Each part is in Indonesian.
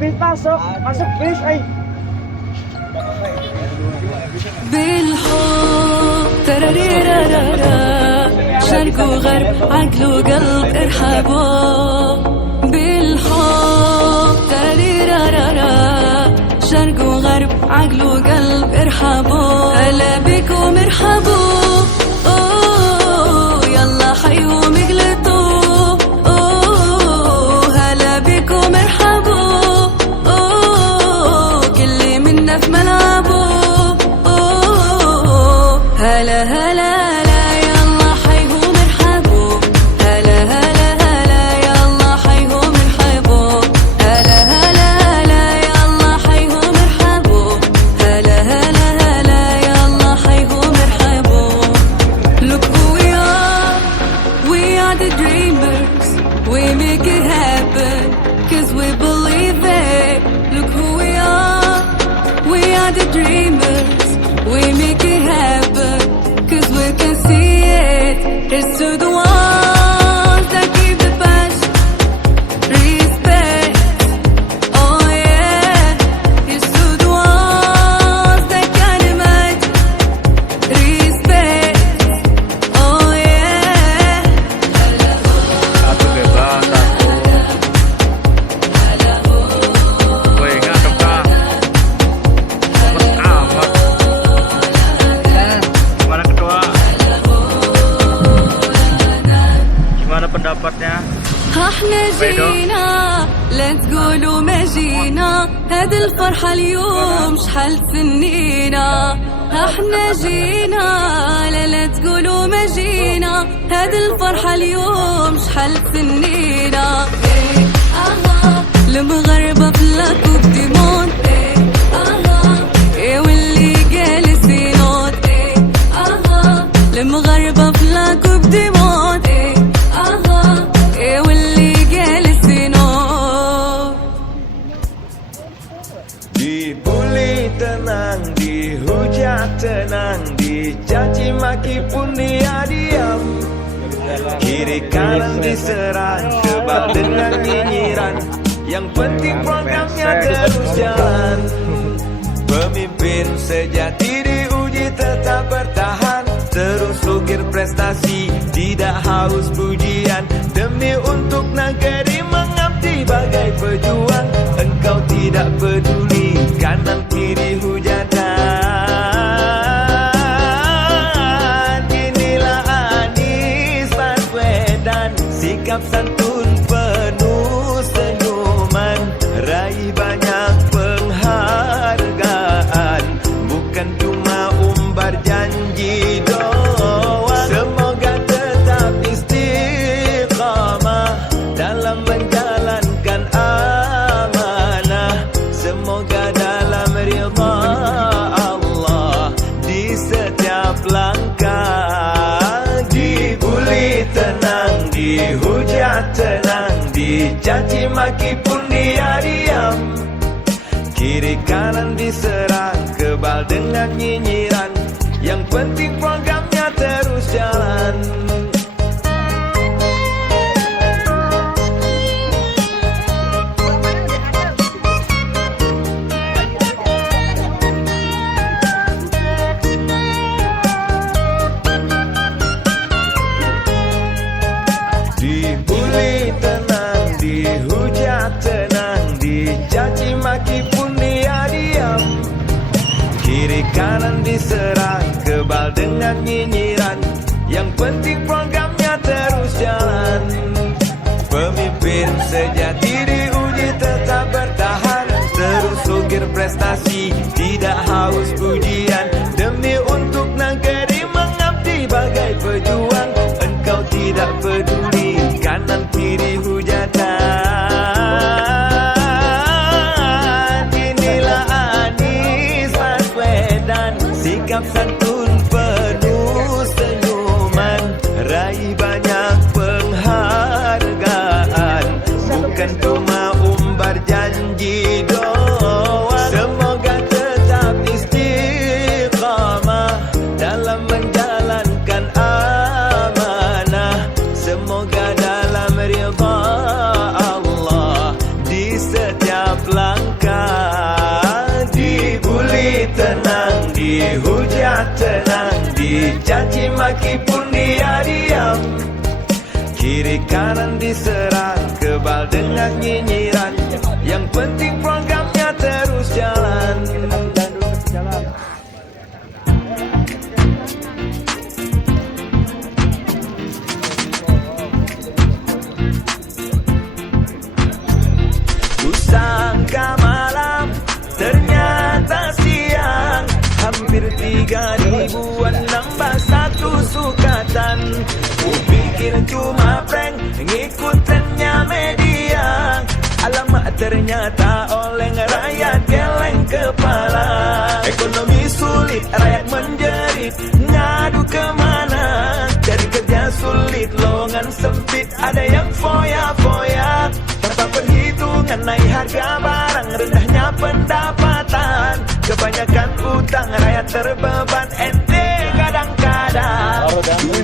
bis masuk, masuk bis, بالحب تراريرارارا شرق وغرب عقل وقلب ارحبوا بالحب تراريرارارا شرق وغرب عقل وقلب ارحبوا هلا بكم ارحبوا اوه يلا حيهم اقلطوا اوه هلا بكم ارحبوا اوه كل منا في ملعبه هلا هلا هلا يلا حيهم ارحبوا هلا هلا هلا يلا حيهم ارحبوا هلا هلا هلا يلا حيهم ارحبوا هلا هلا هلا يلا حيهم ارحبوا Look who we are the dreamers we make it happen cause we believe it Look who we are the dreamers we make it happen Cause we can see it Here's to the ones that keep the passion Respect Oh yeah Here's to the ones that can't imagine Respect Oh yeah Satu bebas, satu. Woi, nggak suka. Cepet amat. Gimana ketua? Gimana pendapatnya? احنا جينا لا تقولوا ما جينا هذه الفرحة اليوم شحال سنينا احنا جينا لا تقولوا ما جينا هذه الفرحة اليوم شحال سنينا المغربة في لاكوب ديمون واللي جالس ينوض المغربة في لاكوب ديمون واللي جالس ينوض Dibully tenang, dihujat tenang, dicaci maki pun dia diam. Kiri kanan diserang, kebal dengan nyinyiran. Yang penting programnya terus jalan. Pemimpin sejati diuji tetap bertahan. Terus ukir prestasi, tidak haus pujian. Demi untuk negeri mengabdi bagai pejuang. Engkau tidak peduli kanan kiri hujatan. Inilah Anies Baswedan, sikap santun penuh senyuman, raih banyak penghargaan, bukan cuma umbar janji doang. Semoga tetap istiqamah dalam menjalankan amanah. Semoga dalam ridha Allah di setiap langkah. Dibully tenang, dihujat tenang, dicaci maki pun dia diam. Kiri kanan diserang, kebal dengan nyinyiran. Yang penting programnya terus jalan. Dibully tenang, dihujat tenang, dicaci maki pun dia diam. Kiri kanan diserang, kebal dengan nyinyiran. Yang penting programnya terus jalan. Pemimpin sejati diuji tetap bertahan. Terus ukir prestasi, tidak haus pujian. Demi untuk negeri mengabdi bagai pejuang. Engkau tidak peduli kanan kiri hujatan. Inilah Anies Baswedan, sikap santun penuh senyuman, raih banyak penghargaan, bukan cuma umbar janji doang. Semoga Dicaci maki pun dia diam, kiri kanan diserang, kebal dengan nyinyiran. Yang penting programnya terus jalan. Kusangka malam, ternyata siang. Hampir 3.000-an nambah satu sukatan. Kupikir cuma prank, ngikut trennya media. Alamak ternyata oleng, rakyat geleng kepala. Ekonomi sulit, rakyat menjerit, ngadu kemana? Cari kerja sulit, lowongan sempit, ada yang foya-foya. Tanpa perhitungan naik harga barang, rendahnya pendapatan. Kebanyakan utang, rakyat terbeban, ente kadang-kadang.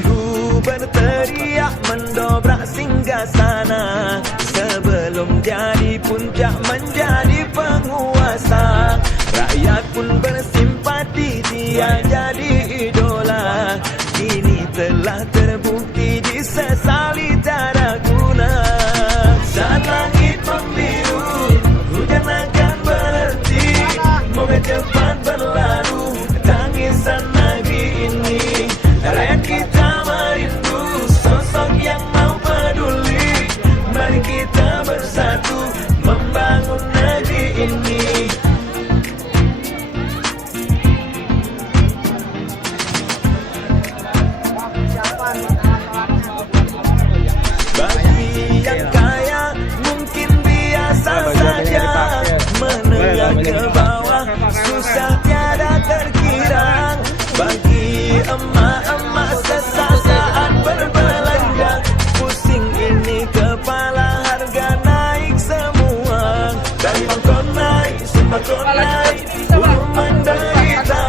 Dulu berteriak mendobrak singgasana, sebelum jadi puncak menjadi penguasa. Rakyat pun bersimpati, dia jadi idola. Kini telah terbukti disesali tiada guna. Saat langit membiru, hujan akan berhenti. Moga cepat berlalu tangisan negeri ini. Rakyat kita merindu sosok yang mau peduli. Mari kita bersatu membangun negeri ini. Bagi yang kaya mungkin biasa saja, menengah ke bawah susah tiada terkira. Bagi emak-emak sesat saat berbelanja, pusing ini kepala, harga naik semua. Dari mangkok naik, sembako naik, buruh menderita.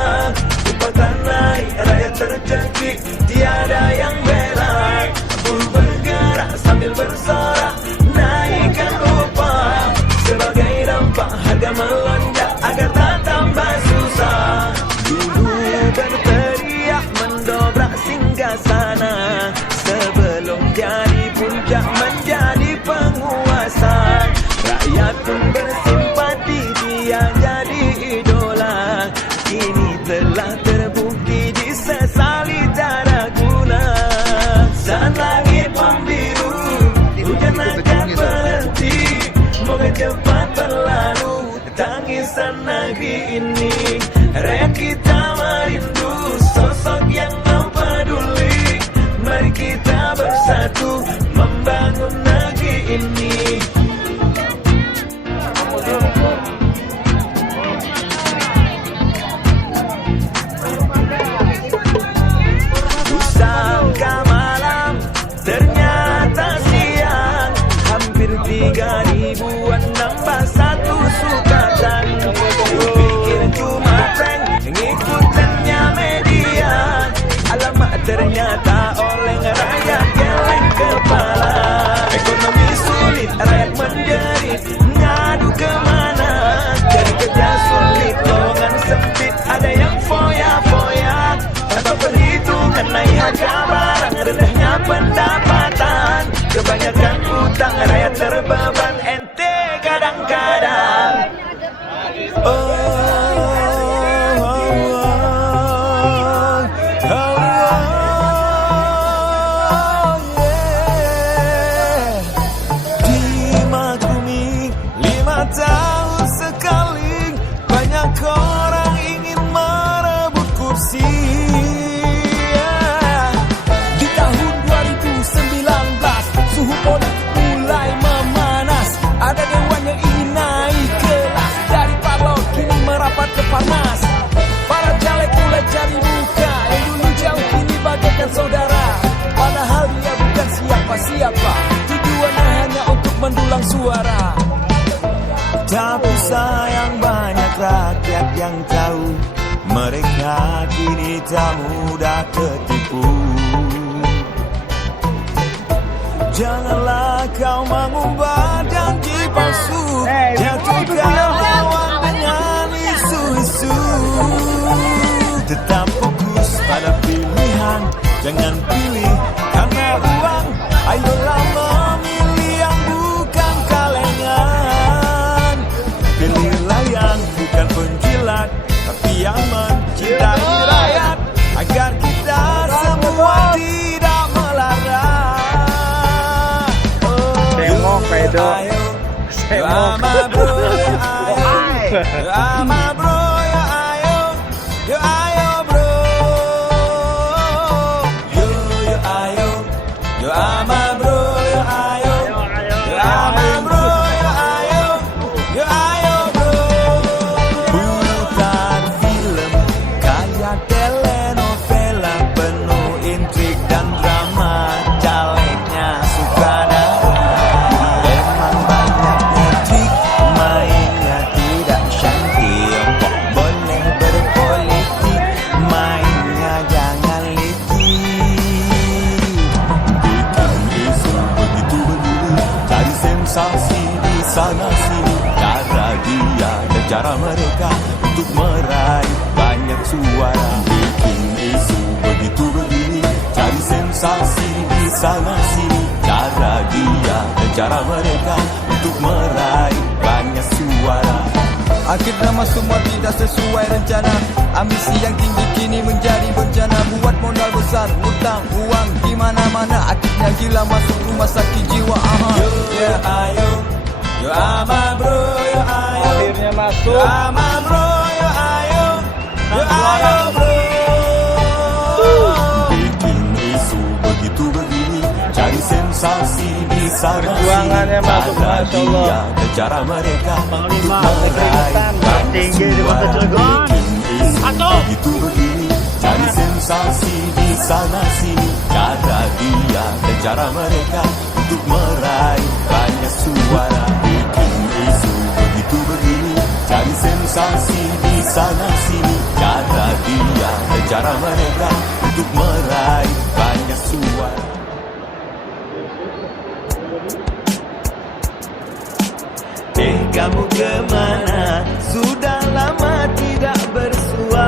Upah naik, rakyat tercekik, tiada yang bela. Buruh bergerak sambil bersorak, naikkan upah. Sebagai dampak harga melonjak agar tak tambah susah. Dulu berteriak mendobrak singgasana, sebelum jadi puncak menjadi penguasa. Rakyat pun bersimpati, dia jadi idola. Kini telah terbukti disesali tiada guna. Saat langit membiru, hujan akan berhenti. Moga cepat berlalu tangisan negeri ini. Rakyat kita merindu sosok yang mau peduli. Mari kita bersatu membangun negeri ini. Kusangka malam, ternyata siang. Hampir 3.000-an nambah satu sukatan. Kupikir cuma prank, ngikut trennya media. Alamak ternyata oleng, rakyat geleng kepala. Ekonomi sulit, rakyat menjerit, ngadu kemana? Cari kerja sulit, lowongan sempit, ada yang foya-foya. Tanpa perhitungan naik harga barang, rendahnya pendapatan. Kebanyakan utang, rakyat terbeban, ente kadang-kadang. Dimaklumi 5 tahun sekali, banyak orang ingin merebut kursi. Di tahun 2019 suhu politik mulai memanas. Ada dewan yang ingin naik kelas, dari parlor kini merapat ke Parnas. Para caleg mulai cari muka, yang dulu jauh kini bagaikan saudara. Padahal dia bukan siapa-siapa, tujuannya hanya untuk mendulang suara. Tapi sayang banyak rakyat yang tahu, mereka kini tak mudah tertipu. Janganlah kau mengumbar janji palsu, jatuhkan lawan dengan isu-isu. Tetap fokus pada pilihan. yang mencintai rakyat, agar kita semua tidak melarat. Semok, Pedro. You are my bro, you are my bro, you are bro. You are my bro, you are my bro, you are bro. Bukan film kayak telenovela penuh intrik dan drama, calegnya sutradara. Emang banyaknya trik, mainnya tidak cantik, kok boleh berpolitik, mainnya jangan licik. Bikin isu begitu begini, cari sensasi di sana sini, cara dia dan cara mereka untuk meraih banyak suara. Bikin isu begitu begini, cari sensasi di sana sini, cara dia dan cara mereka untuk meraih banyak suara. Akhir drama semua tidak sesuai rencana, ambisi yang tinggi kini menjadi bencana. Buat modal besar, hutang uang di mana-mana, akhirnya gila masuk rumah sakit jiwa. You are my bro, you Akhirnya masuk. are my bro, you are bro. Bikin isu begitu begini, cari sensasi di sana Perjuangannya sini, masuk, cara Masya Allah. dia dan cara mereka untuk Negeri meraih Hutan, banyak tinggi di Kota suara. Cilegon. Bikin isu begitu begini, cari sensasi di sana sini, cara dia dan cara mereka untuk meraih banyak suara. Bikin isu begitu begini, cari sensasi di sana sini, cara dia dan cara mereka untuk meraih banyak suara. Kamu kemana? Sudah lama tidak bersua.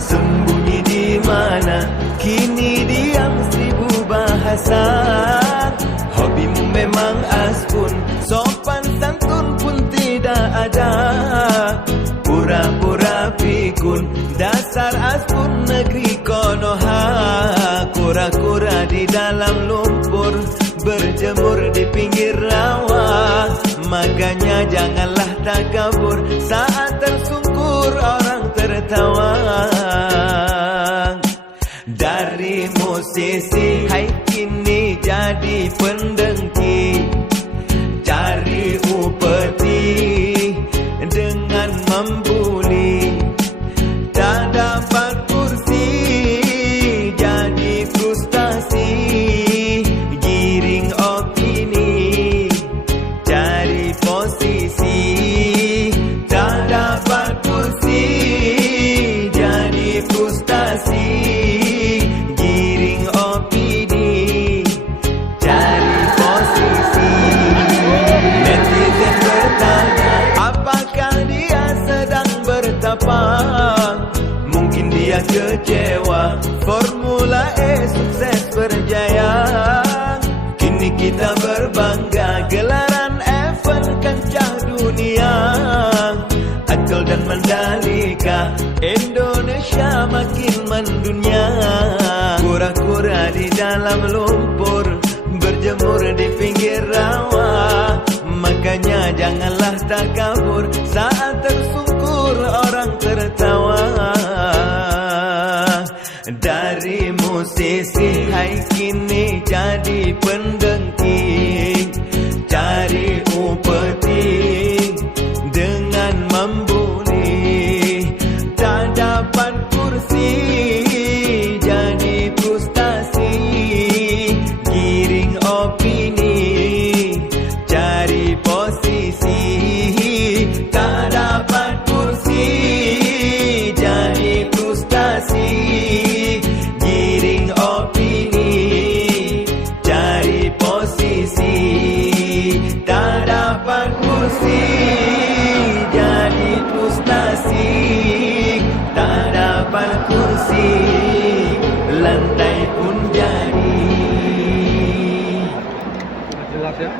Sembunyi di mana? Kini diam seribu bahasa. Hobimu memang aspun, sopan santun pun tidak ada. Pura-pura pikun, dasar aspun negeri Konoha. Kura-kura di dalam lumpur, berjemur di pinggir rawa. Makanya janganlah takabur, saat tersungkur orang tertawa. Dari musisi, hai kini jadi pendengki, cari upeti dengan membuli. Tak dapat kursi, jadi frustasi, giring opini, cari posisi. Tak dapat kursi, jadi frustasi, giring opini, cari posisi. Netizen bertanya, apakah dia sedang bertapa? Mungkin dia kecewa, Formula E sukses berjaya. Kini kita berbangga, gelaran F1 kancah dunia. Akil dan Mandalika, Indonesia makin mendunia. Kura-kura di dalam lumpur, berjemur di pinggir rawa. Makanya janganlah takabur, saat tersungkur orang tertawa. Dari musisi, hai kini jadi pendengki, cari upeti dengan membuli. Tak dapat kursi, jadi frustasi, giring opini, cari posisi. Tak dapat kursi, jadi frustasi, giring opini, cari posisi. Tak dapat kursi, jadi frustasi, tak dapat kursi, lantai pun jadi. Jelas ya.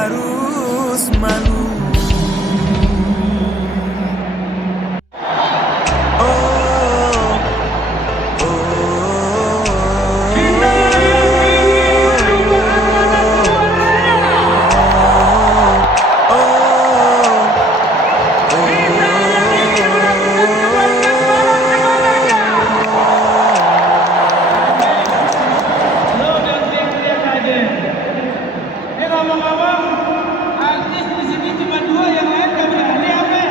harus malu. Ngomong-ngomong, artis di sini cuma 2, yang lain gak berani apa?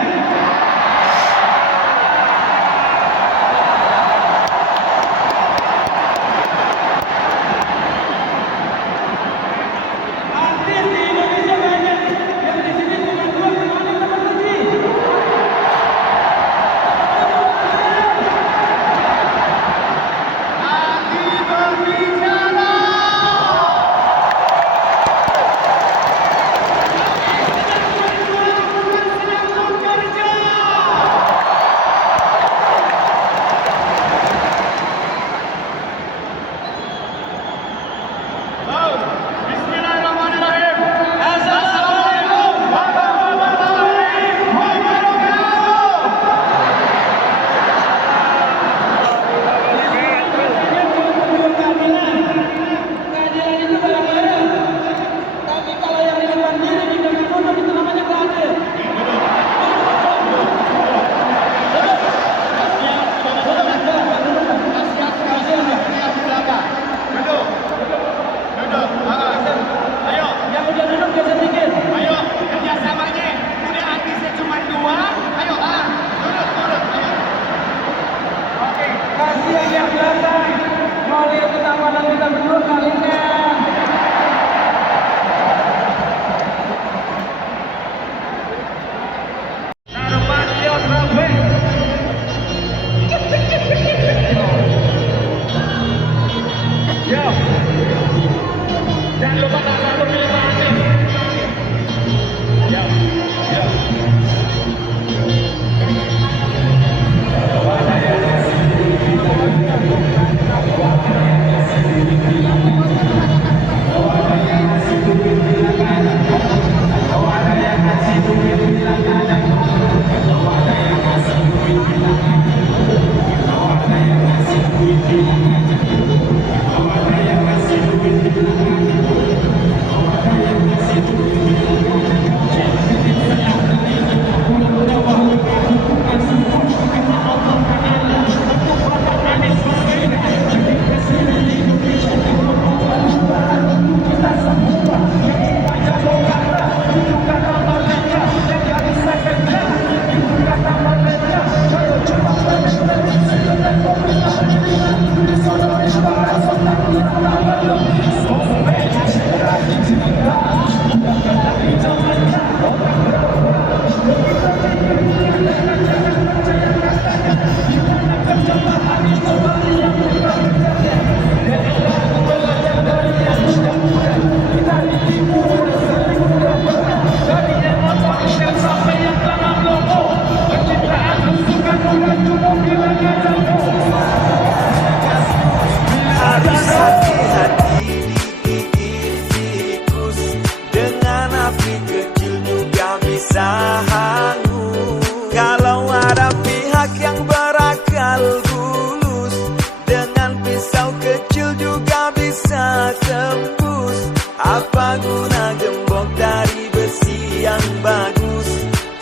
Artis di Indonesia banyak, yang di sini cuma 2, kemana teman lagi? Adi berbicara. Jangan lupa tak satu pilih Pak Anies. Apa guna gembok dari besi yang bagus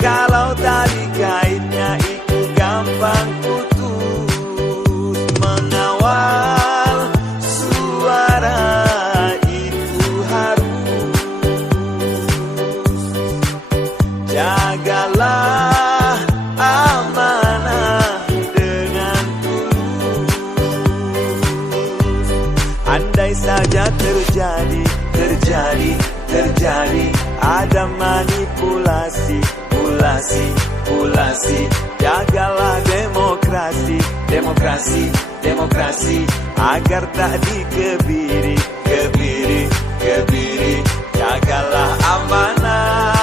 kalau tali kaitnya itu gampang putus. Mengawal suara itu harus, jagalah amanah dengan tulus. Andai saja terjadi ada manipulasi, jagalah demokrasi agar tak dikebiri, jagalah amanah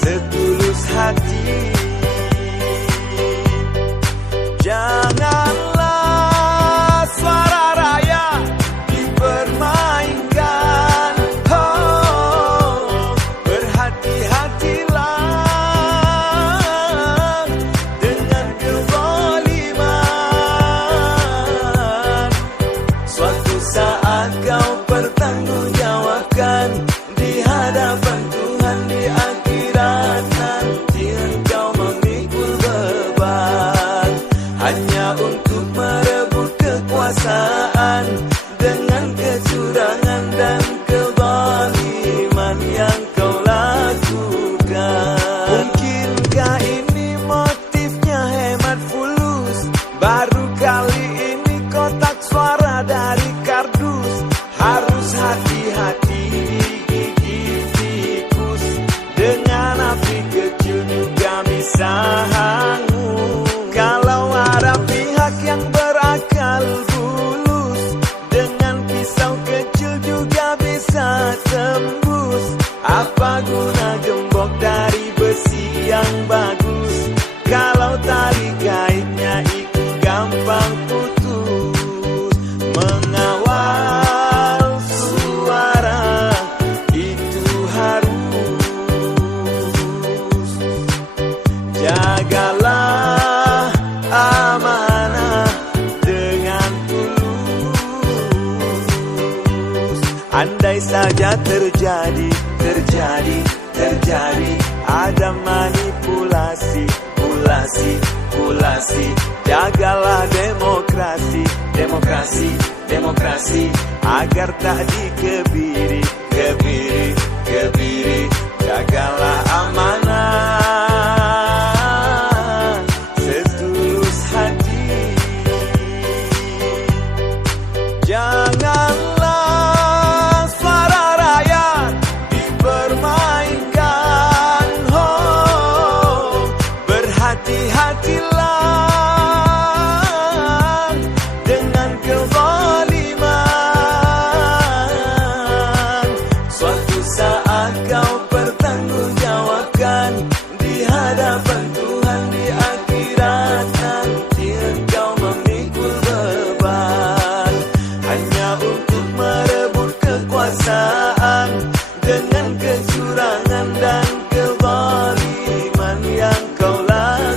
setulus hati. Janganlah suara rakyat dipermainkan pertanggungjawabkan di hadapan Tuhan di akhirat nanti. Engkau memikul beban hanya untuk merebut kekuasaan dengan kecurangan dan kezaliman yang kau lakukan. Mungkinkah ini motifnya hemat fulus? Baru kali ini kotak suara dari kardus. Harus hati-hati digigit tikus, dengan api kecil juga bisa hangus. Kalau ada pihak yang berakal bulus, dengan pisau kecil juga bisa tembus. Apa guna gembok dari besi yang bagus kalau tali kaitnya itu gampang putus? Mengawal suara itu harus, jagalah amanah dengan tulus. Andai saja terjadi ada manipulasi, jagalah demokrasi agar tak dikebiri. Jagalah amanah setulus hati. Janganlah suara rakyat dipermainkan. Berhati-hatilah dengan kezaliman. Suatu saat kau pertanggungjawabkan di hadapan Tuhan di akhirat nanti. Engkau memikul beban hanya untuk merebut kekuasaan dengan kecurangan dan kezaliman yang kau lakukan.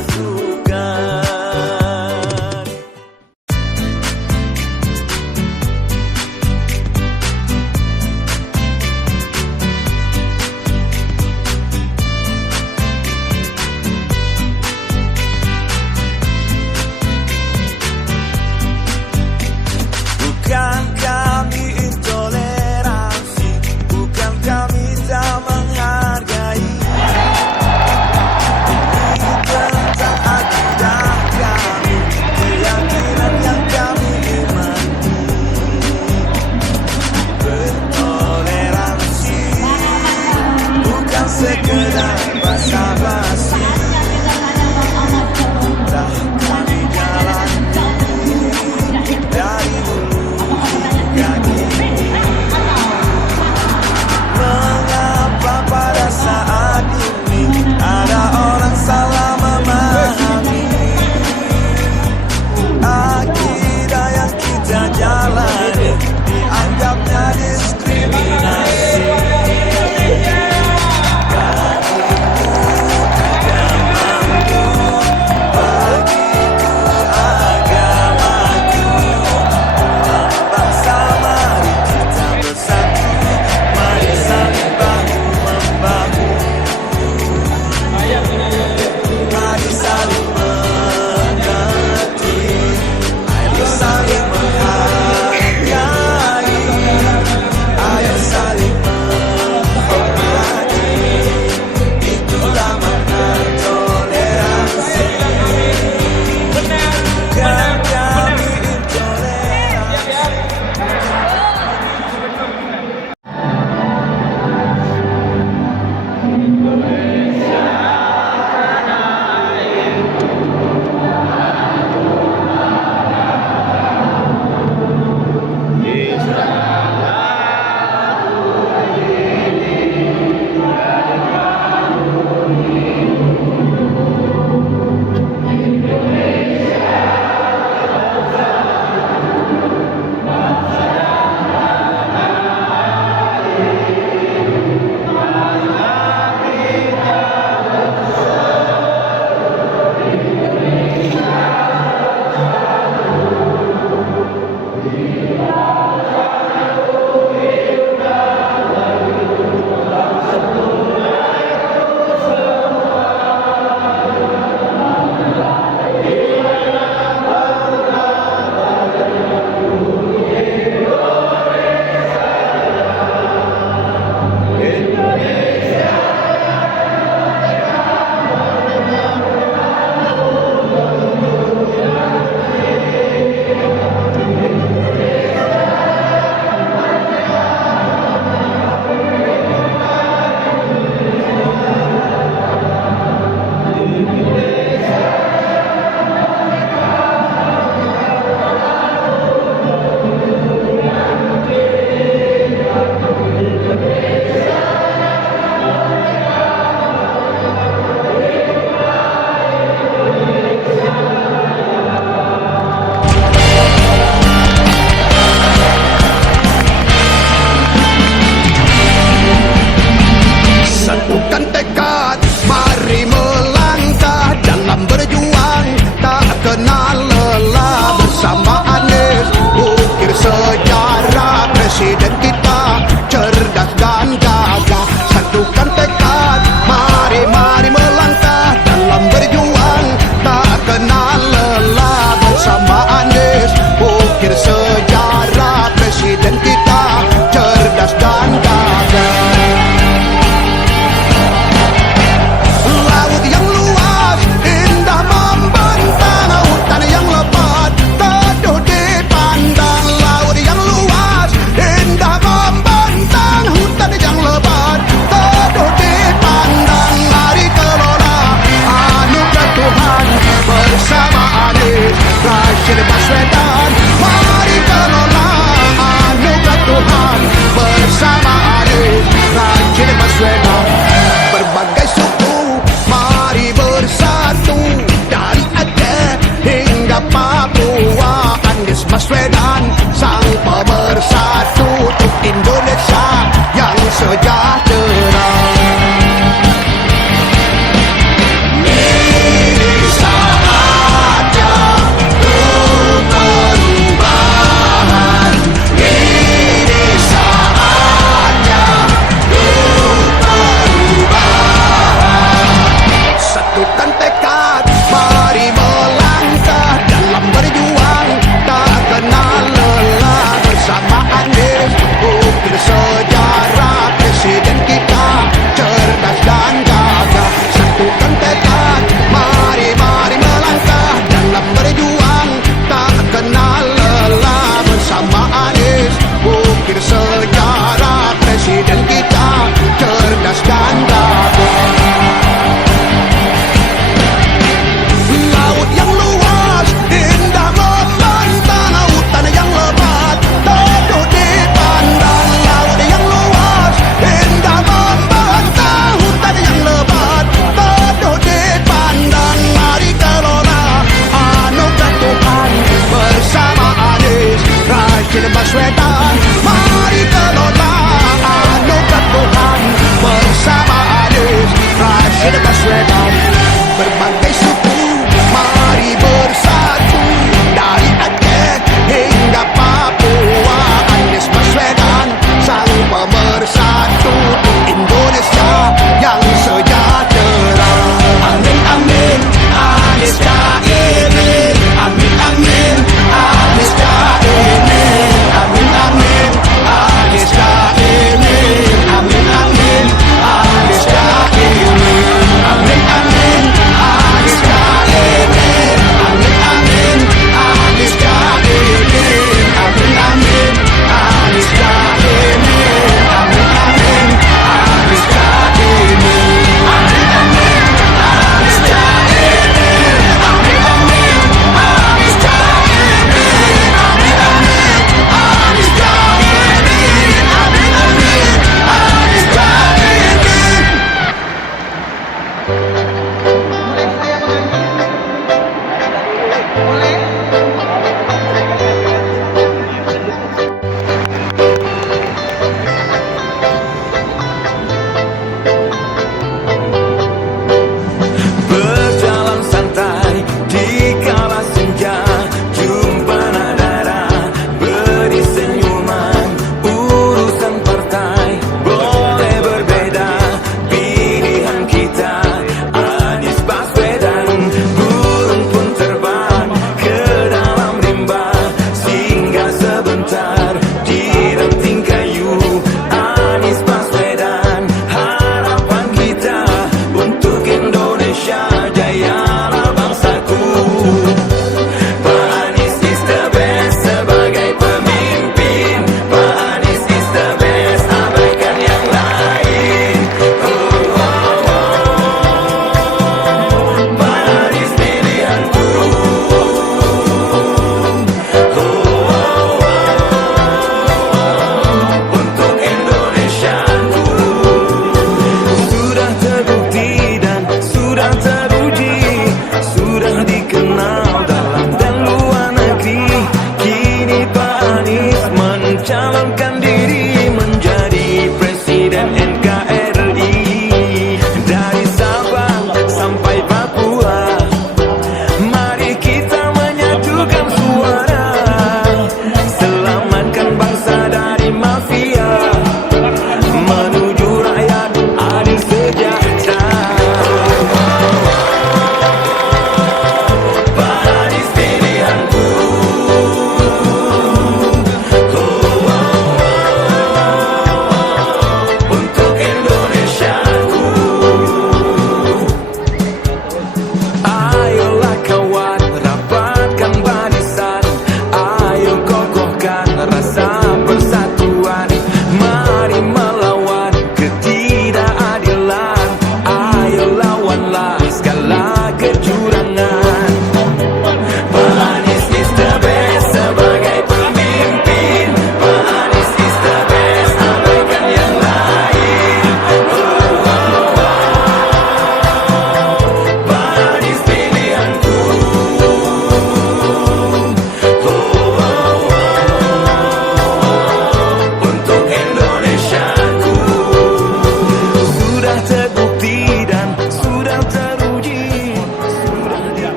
Bukan kami intoleransi,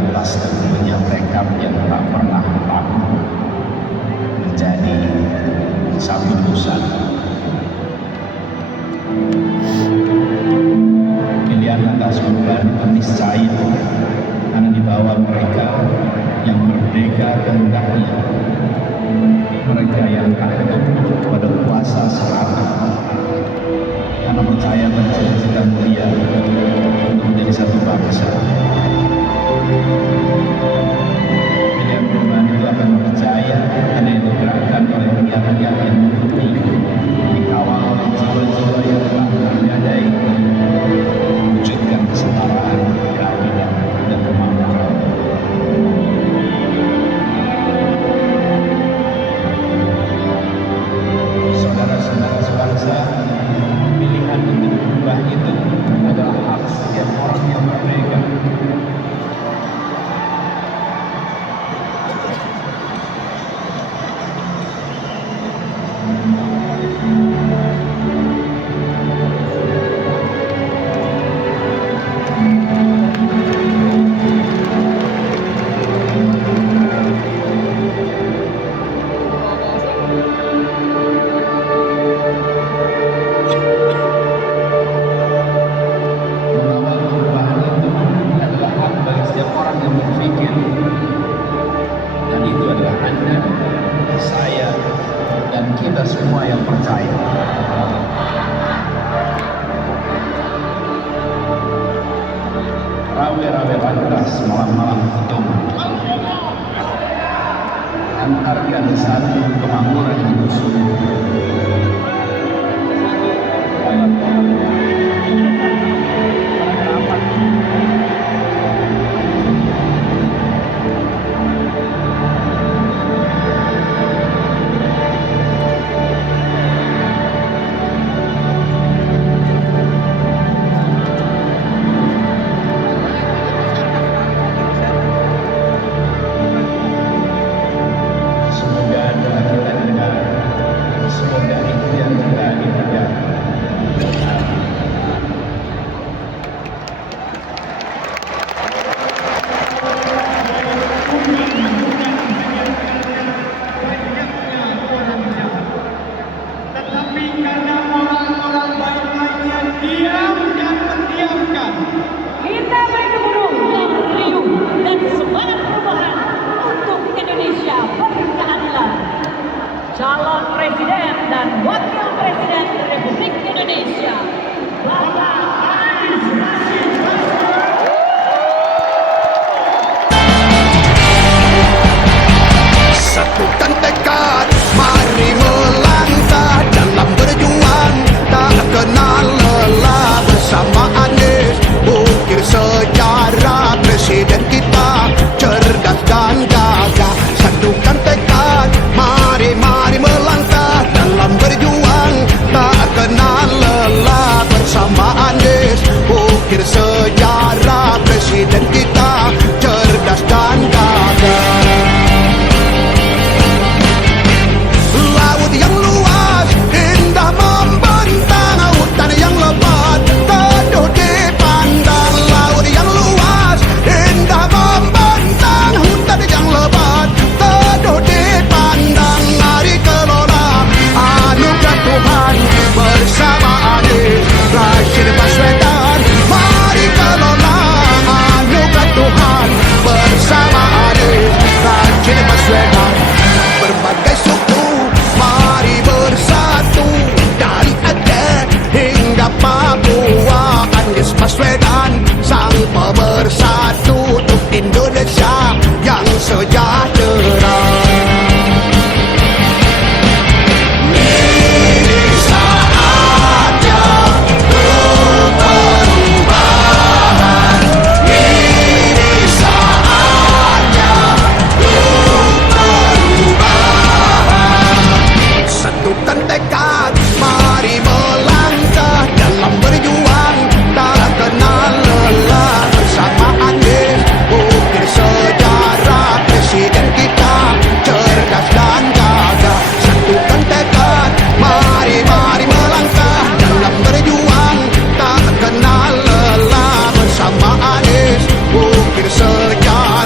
atas tentunya tekad yang tak pernah takut menjadi satu pusat. Pilihan atas perubahan itu niscaya akan dibawa mereka yang merdeka kehendaknya, mereka yang takut pada kuasa serata, karena percaya pada cita-cita mulia untuk menjadi satu bangsa. Pilihan perubahan itu akan percaya ada itu gerakan oleh niat-niat yang murni, dikawal oleh jiwa-jiwa yang telah menyadari wujudkan kesetaraan, keadilan, dan kemakmuran. Saudara-saudara sebangsa, pilihan untuk berubah itu adalah hak setiap orang yang merdeka. Kita semua yang percaya. Rawe-rawe lantas malam-malam hitung antarkan satu kemakmuran yang musuh. Calon Presiden dan Wakil Presiden Republik Indonesia, Bapak Anies Rashid Baswedan. Satukan tekad, mari melangkah dalam berjuang, tak kenal lelah bersama Anies, ukir sejarah presiden kita, cerdas dan gagah. Satukan tekad, mari melangkah dalam berjuang, tak kenal lelah bersama Anies, ukir sejarah presiden kita, cerdas dan gagah. Laut yang luas, indah membentang, hutan yang lebat, teduh dipandang. Laut yang luas, indah membentang, hutan yang lebat, teduh dipandang. Mari kelola anugerah Tuhan bersama Anies Rashid Baswedan. Mari kelola anugerah Tuhan bersama Anies Rashid Baswedan. Berbagai suku mari bersatu, dari Aceh hingga Papua. Anies Baswedan sang pemersatu untuk Indonesia yang sejahtera. Ini saatnya untuk perubahan. Ini saatnya untuk perubahan. Satukan tekad, mari melangkah dalam berjuang, tak kenal lelah bersama Anies, ukir sejarah presiden kita, cerdas dan gagah. Satukan tekad, mari melangkah dalam berjuang, tak kenal lelah bersama Anies, ukir sejarah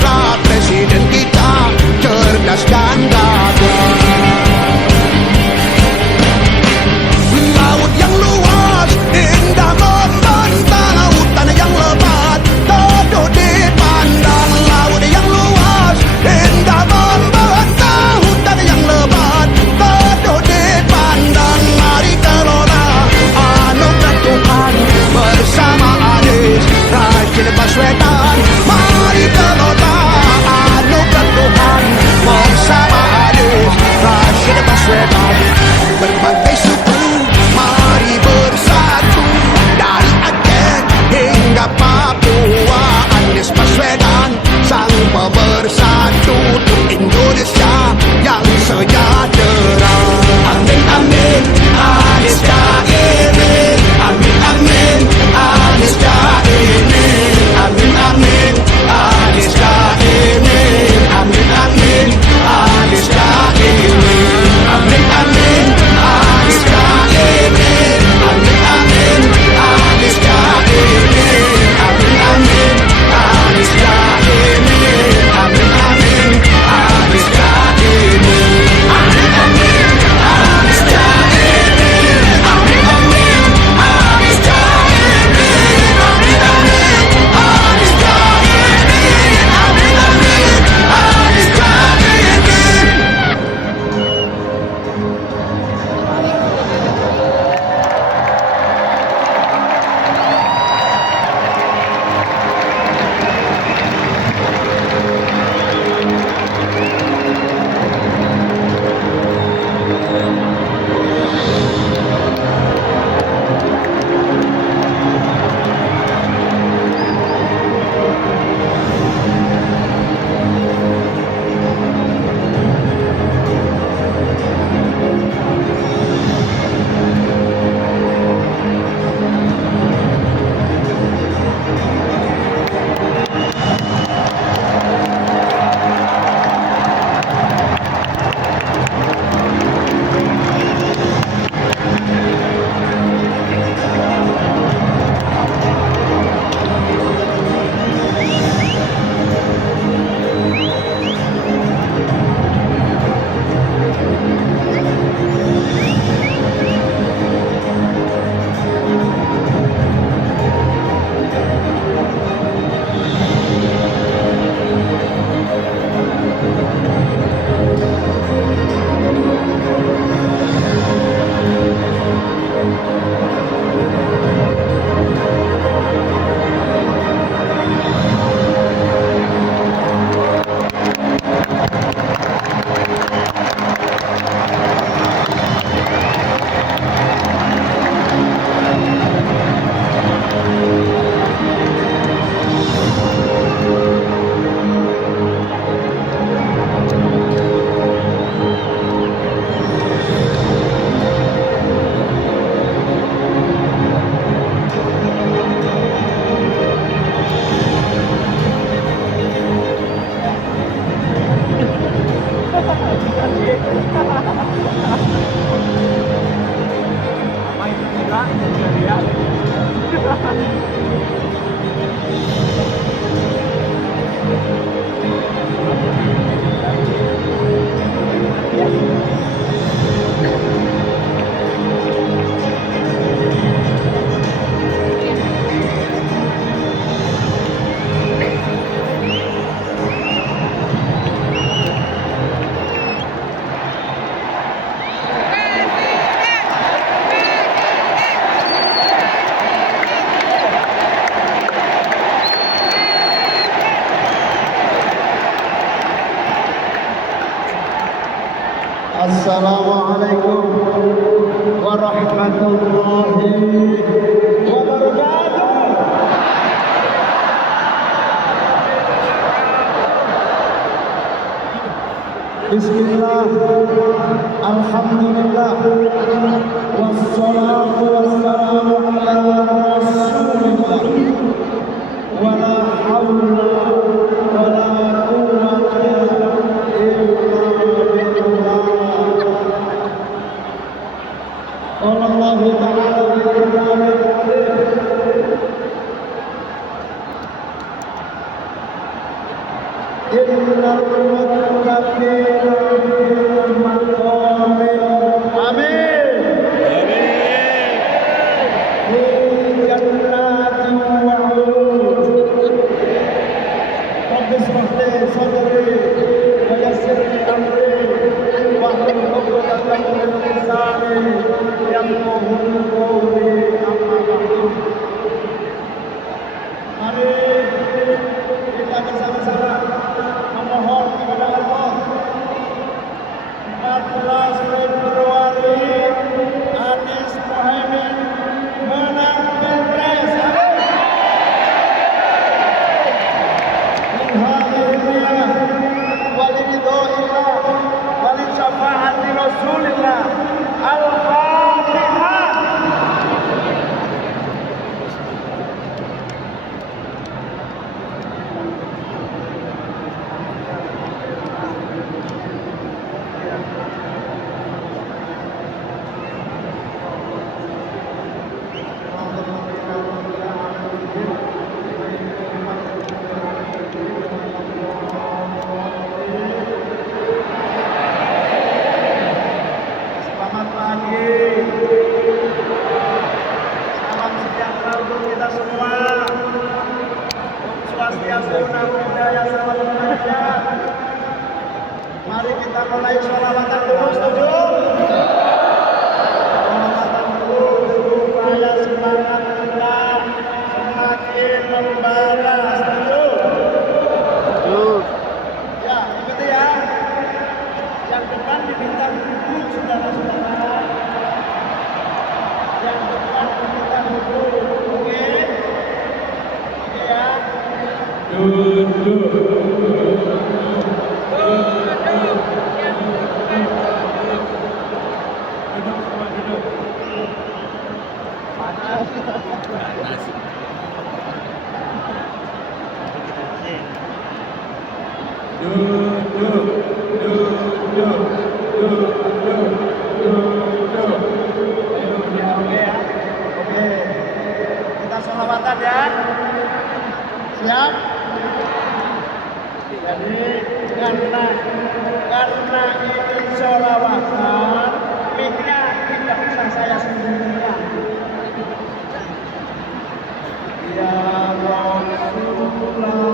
Sallallahu ta'ala alaihi wa Mari kita bersama-sama memohon kepada Allah 14 Februari Anies Mohaimin menang Pilpres. Min hadhihi walidillah wali syafaati Rasulillah. Al-Fatihah. Selamat pagi. Salam sejahtera untuk kita semua. Om Swastiastu, Namo Buddhaya, Salam Kebajikan. Mari kita mulai sholawatan dulu, setuju? Sholawatan dulu supaya semangat kita semakin membara, setuju? Ya, ikuti ya. Yang depan diminta duduk, saudara-saudara. Yang depan diminta duduk, oke? Oke ya. Oke ya. Oke. Kita sholawatan ya. Siap? Jadi karena ini sholawatan, mic-nya tidak bisa saya sembunyikan. Ya Rasulullah.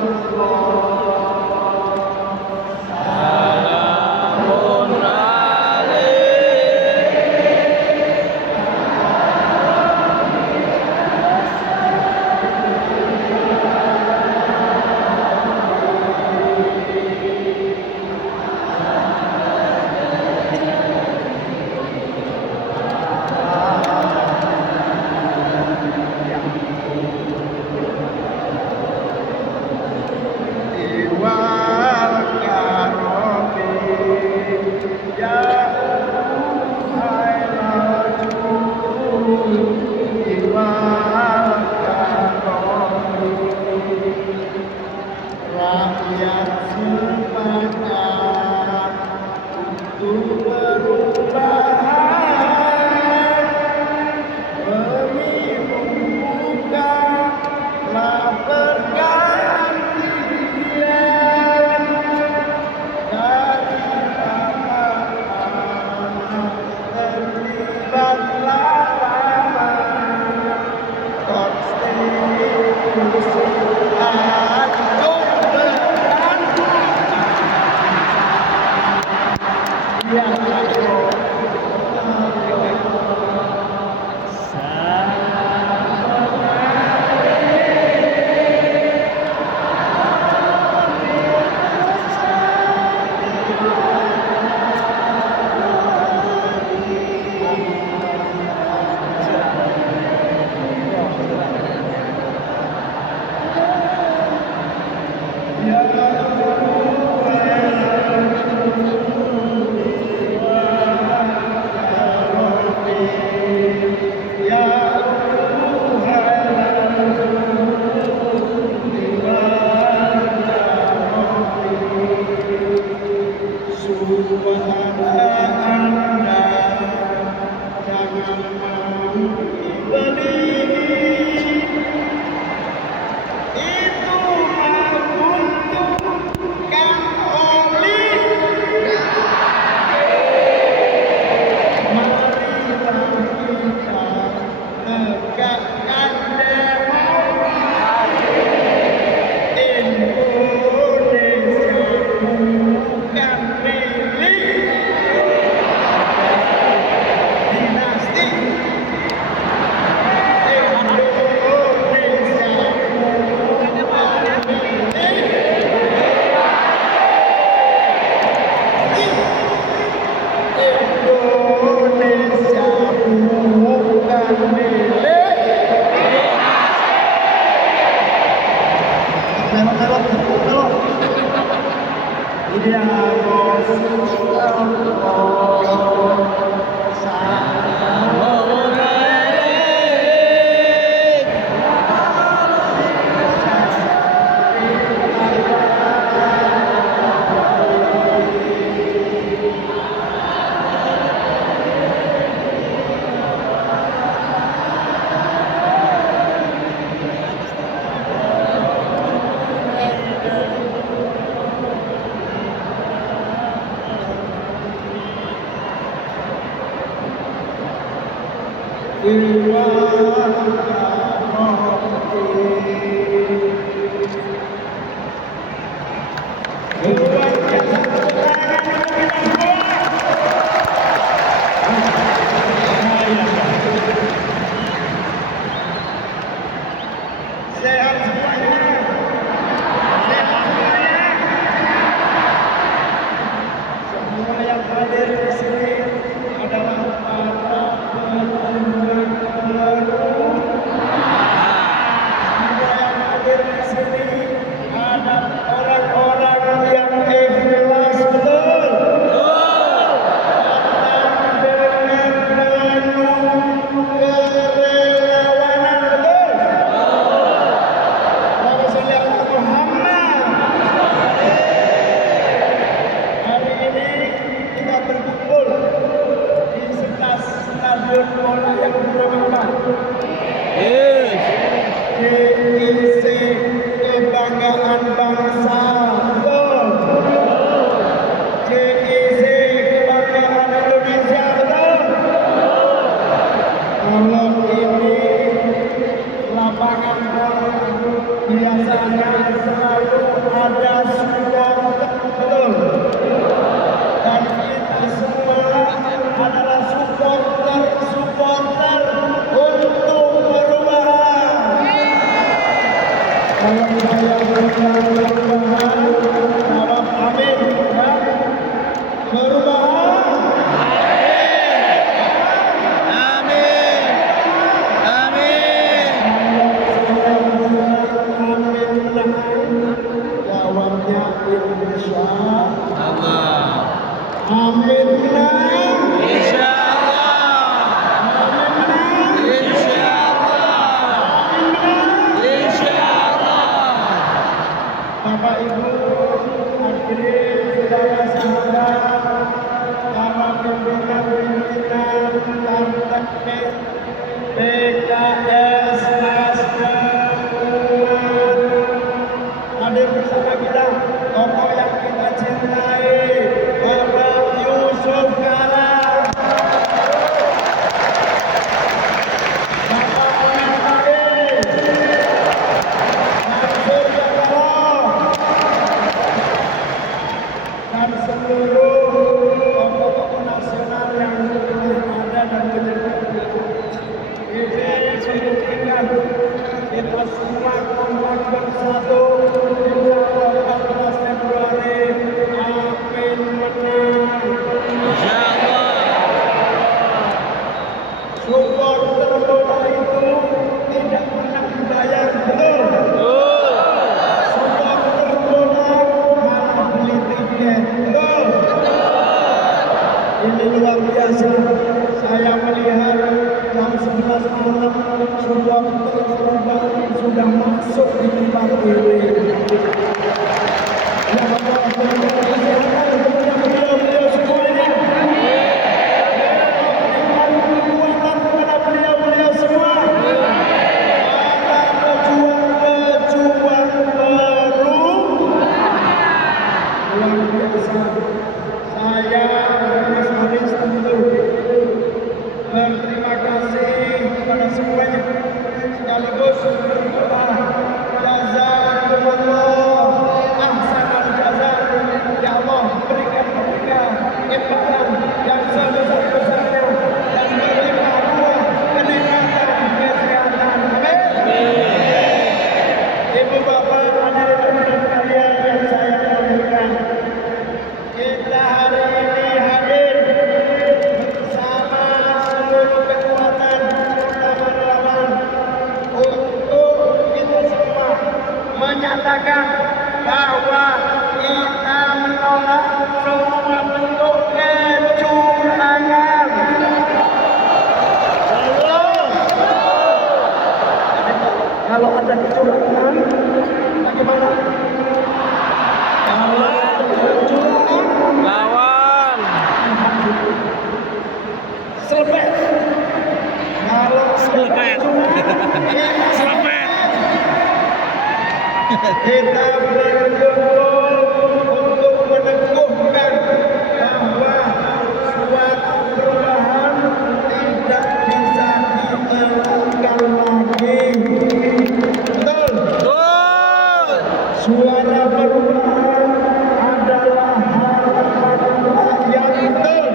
Sehat semuanya. Sehat semuanya. Semua yang hadir di sini adalah para pengunjung baru. Semua yang hadir di sini ada orang-orang yang ikhlas, betul. Datang dengan penuh kerelawanan, betul. Hari ini kita berkumpul di sebelah stadion bola yang berbeda. JIC Kebanggaan Bangsa. JIC Kebanggaan Indonesia. Kalau ini lapangan bola biasanya selalu ada supporter, betul. Dan kita semua adalah supporter untuk perubahan. Kalau saya bilang perubahan, jawab amin. Ya. Perubahan. Jawabnya insya Allah. Amin. Insya Allah. Bapak Ibu, hadirin saudara-saudara, para pimpinan partai PKS Nasdem hadir bersama kita, tokoh yang kita cintai, Bapak Yusuf Kala, Bapak Amin Rais, Mansur Jabalo, dan seluruh tokoh-tokoh nasional yang ada dan menjadi ini menunjukkan kita semua kompak bersatu. 14 Februari, amin menang. Supporter bola itu tidak pernah dibayar, betul. Supporter bola malah beli tiket, betul. Ini luar biasa. Saya melihat jam 11 malam supporter perubahan sudah masuk di tempat ini. Ya Allah, beliau semuanya. Berikan kekuatan kepada menyatakan bahwa kita menolak semua bentuk kecurangan. Kalau ada kecurangan, bagaimana? Kalau ada kecurangan, Lawan. selebet. Kalau Selebet. Selebet. kita berkumpul untuk meneguhkan bahwa suatu perubahan tidak bisa dilakukan lagi. Betul? Suara perubahan adalah harapan rakyat. Betul?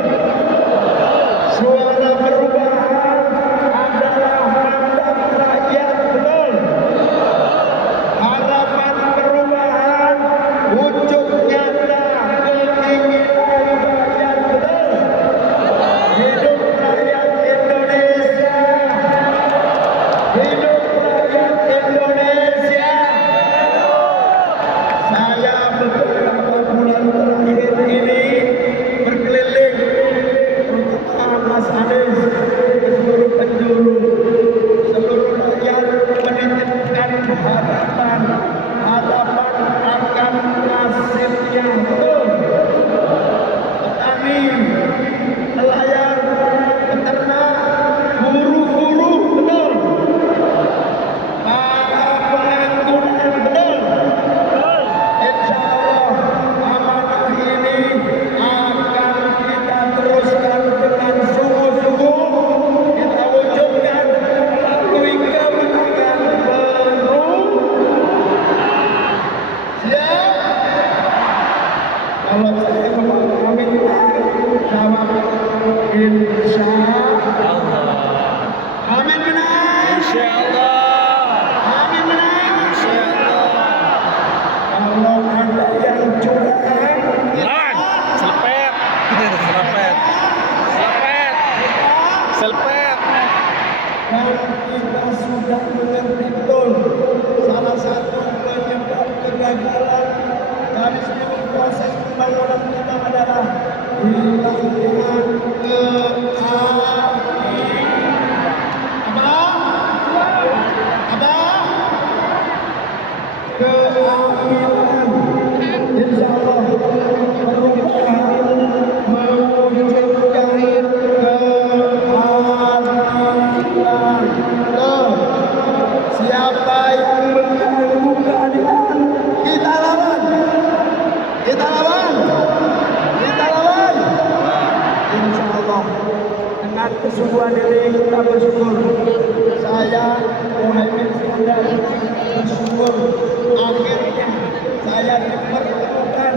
Suara perubahan adalah mandat rakyat. Betul? Harapan perubahan wujud nyata keinginan rakyat. Betul? Hidup rakyat Indonesia. Hidup rakyat Indonesia. Saya beberapa bulan terakhir ini berkeliling terutama Mas Anies ke seluruh penjuru. Seluruh rakyat menitipkan harapan akan nasibnya. Betul? Petani, nelayan, peternak, guru-guru. Betul? Para pengangguran. Betul? Insya Allah amanah ini akan kita teruskan dengan sungguh-sungguh. Kita wujudkan melalui kemenangan baru. Siap? Kalau saya ngomong amin, jawab insya Allah. Amin benar. Insyaallah. Amin benar. Insyaallah. Kalau ada yang curang, Lawan. Selebet. Selebet. Selebet. Selebet. dan kita sudah mengerti betul salah satu penyebab kegagalan dari seluruh proses pembangunan kita adalah hilangnya keadilan. Insya Allah perubahan mewujudkan keadilan. Tuh, siapa yang mengganggu keadilan, kita lawan. Kita lawan. Kita lawan. Insya Allah dengan kesungguhan ini kita bersyukur. Saya Muhammad Iskandar bersyukur akhirnya saya dipertemukan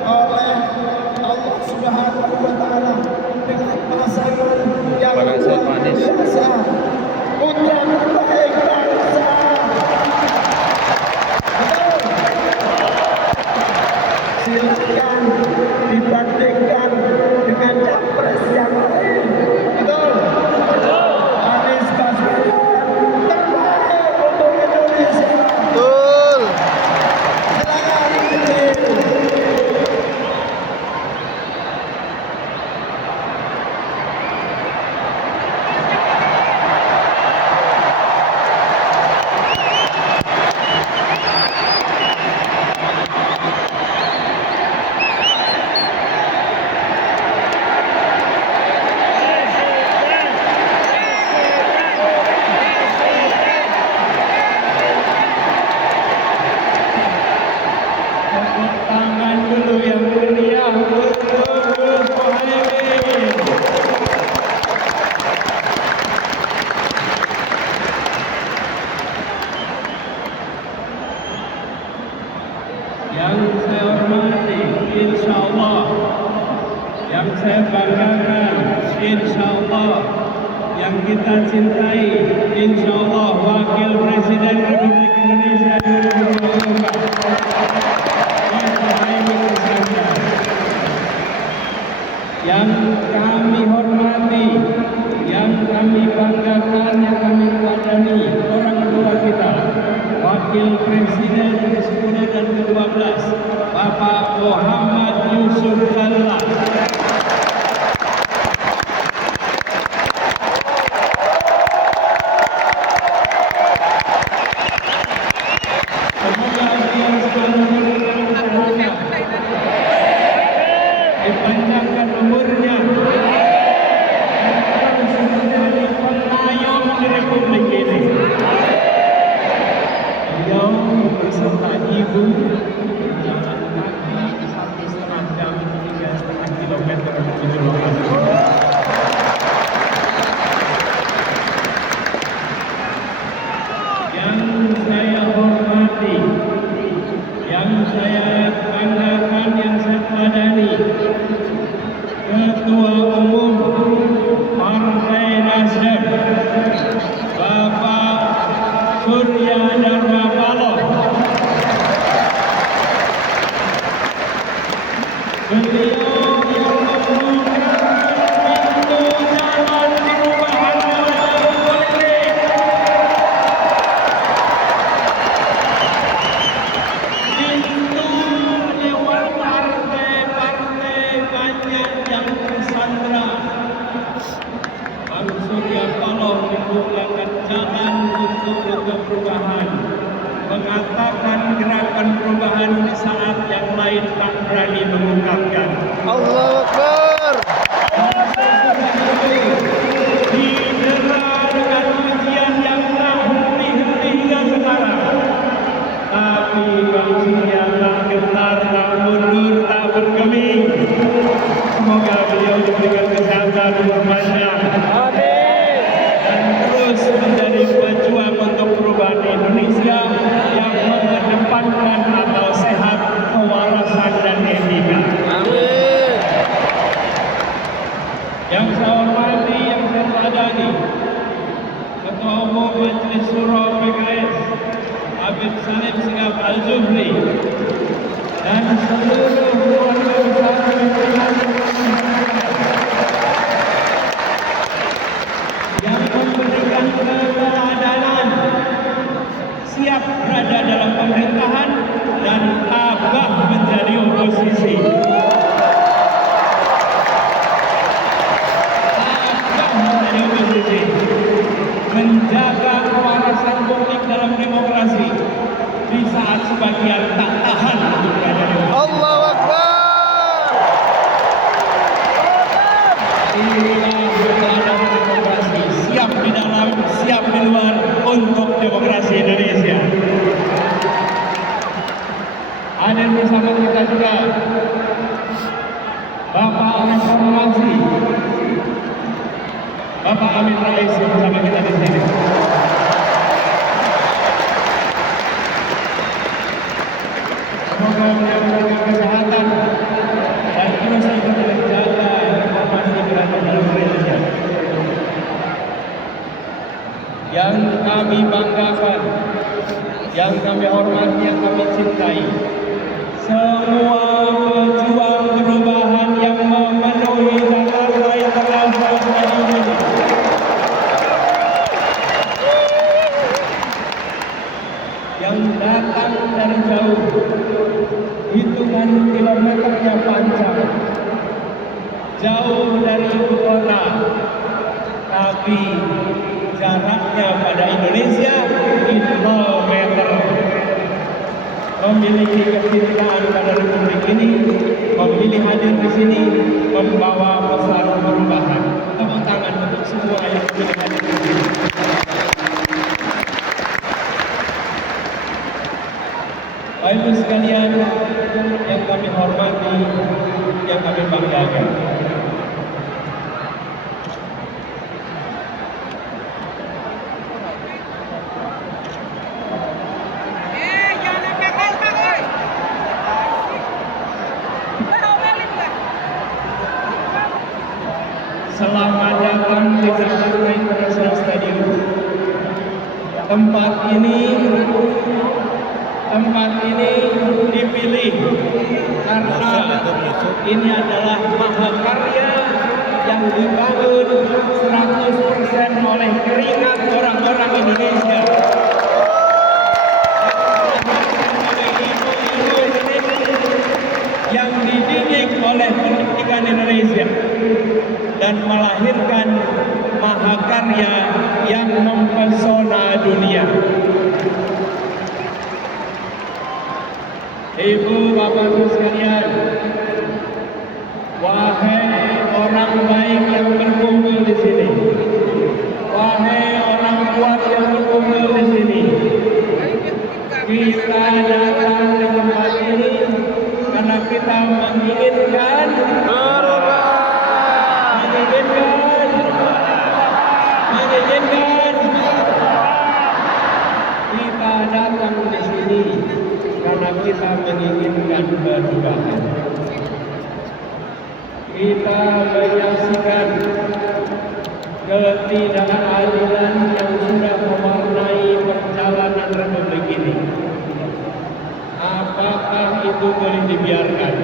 oleh Allah Subhanahu wa Ta'ala dengan pasangan yang luar biasa, putra terbaik bangsa. Betul? Silakan dibandingkan dengan capres yang lain. Betul? Anies Baswedan terbaik untuk Indonesia. Betul. Silakan kecil. Tangan dulu yang mulia untuk Gus Muhaimin. Yang saya hormati, insya Allah, yang saya banggakan, insya Allah, yang kita cintai, insya Allah, Wakil Presiden Republik Indonesia 2024. Yang kami hormati, yang kami banggakan, yang kami teladani, orang tua kita, Wakil Presiden Republik dan ke-12 Bapak Muhammad Yusuf Kalla. Semoga beliau selalu diberikan dipanjangkan umurnya, terus menjadi pengayom di Republik ini. Beliau beserta ibu jalan kaki 1,5 jam 3,5 kilometer menuju lokasi. Yang saya hormati, yang saya banggakan, yang saya teladani, Ketua Umum Partai Nasdem, Bapak Surya Dharma Paloh. Beliau yang membuka pintu jalan perubahan dalam politik. Pintu lewat partai-partai banyak yang tersandra. Bang Surya Paloh membukakan jalan untuk perubahan, mengatakan gerakan perubahan di saat yang lain tak berani mengungkapkan. Allahu Akbar. Didera dengan ujian yang tak henti-henti hingga sekarang. Tapi Bang Surya tak gentar, tak mundur, tak bergeming. Semoga beliau diberikan kesehatan umur panjang dan terus menjadi pejuang untuk perubahan Indonesia yang mengedepankan akal sehat, kewarasan dan etika. Amin. Yang saya hormati, yang saya teladani, Ketua Umum Majelis Syuro PKS Habib Salim Segaf Al-Zuhri dan seluruh keluarga besar pimpinan yang memberikan keteladanan, siap berada dalam pemerintahan dan tabah menjadi oposisi. Menjaga kewarasan publik dalam demokrasi di saat sebagian tak tahan untuk berada di luar. Allahu Akbar. Inilah berada demokrasi, siap di dalam, siap di luar untuk demokrasi Indonesia. Hadir bersama kita juga Bapak Reformasi, Bapak Amin Rais bersama kita di sini. Semoga beliau diberikan kesehatan dan terus ikut menjaga reformasi berada dalam Indonesia. Yang kami banggakan, yang kami hormati, yang kami cintai, semua pejuang perubahan yang memenuhi Jakarta International Stadium ini. Yang datang dari jauh, hitungan kilometernya panjang, jauh dari ibu kota, tapi jaraknya pada Indonesia kilometer. Memiliki kecintaan pada Republik ini, memilih hadir di sini, membawa pesan perubahan. Tepuk tangan untuk semua yang sudah hadir di sini. Bapak Ibu sekalian yang kami hormati, yang kami banggakan. Selamat datang di Jakarta International Stadium. Tempat ini dipilih karena ini adalah mahakarya yang dibangun 100% oleh keringat orang-orang Indonesia. Ibu-ibu oleh pendidikan Indonesia dan melahirkan mahakarya yang mempesona dunia. Ibu bapak sekalian, wahai orang baik yang berkumpul di sini, wahai orang kuat yang berkumpul di sini, kita datang di tempat ini karena kita menginginkan kita datang di sini karena kita menginginkan perubahan. Kita menyaksikan ketidakadilan yang sudah mewarnai perjalanan Republik ini. Apakah itu boleh dibiarkan?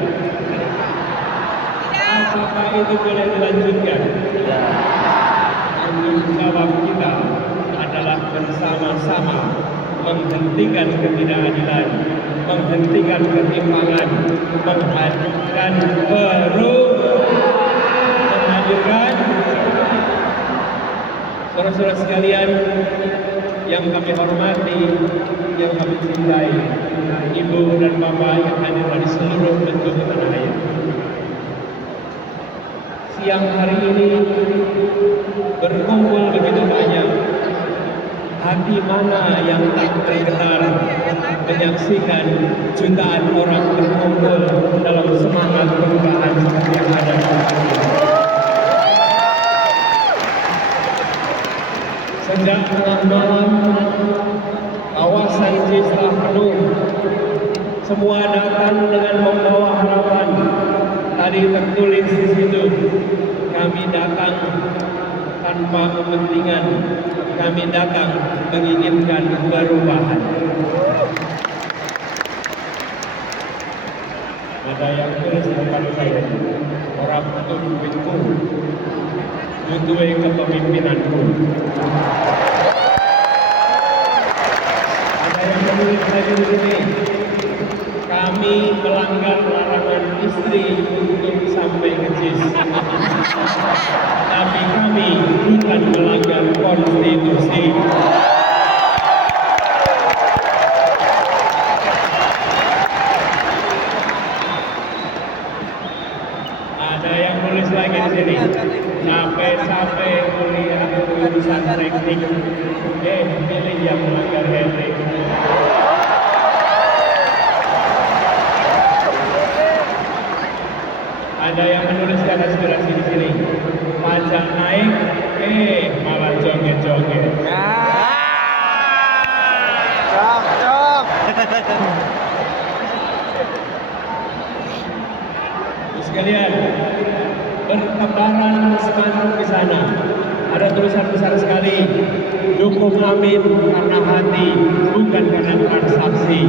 Apakah itu boleh dilanjutkan? Tanggung jawab kita adalah bersama-sama menghentikan ketidakadilan, menghentikan ketimpangan, menghadirkan menghadirkan saudara-saudara sekalian yang kami hormati, yang kami cintai, ibu dan bapak yang hadir dari seluruh penjuru tanah air. Siang hari ini berkumpul begitu banyak. Hati mana yang tak tergetar menyaksikan jutaan orang berkumpul dalam semangat perubahan seperti yang ada di sini. Sejak tengah malam, kawasan Cisla penuh. Semua datang dengan membawa harapan. Tadi tertulis di situ, kami datang tanpa kepentingan, kami datang menginginkan perubahan. Ada yang tulis depan saya, orang pemimpinku, butuh kepemimpinanku. Ada yang menulis lagi di sini, kami melanggar larangan istri untuk sampai ke JIS. Tapi kami bukan melanggar konstitusi. Ada yang nulis lagi di sini, capek-capek kuliah jurusan teknik, pilih yang melanggar etik. Ada yang menuliskan aspirasi di sini, pajak naik, malah joget-joget. Cok. Sekalian, bertebaran spanduk di sana. Ada tulisan besar sekali, dukung Amin karena hati, bukan karena transaksi.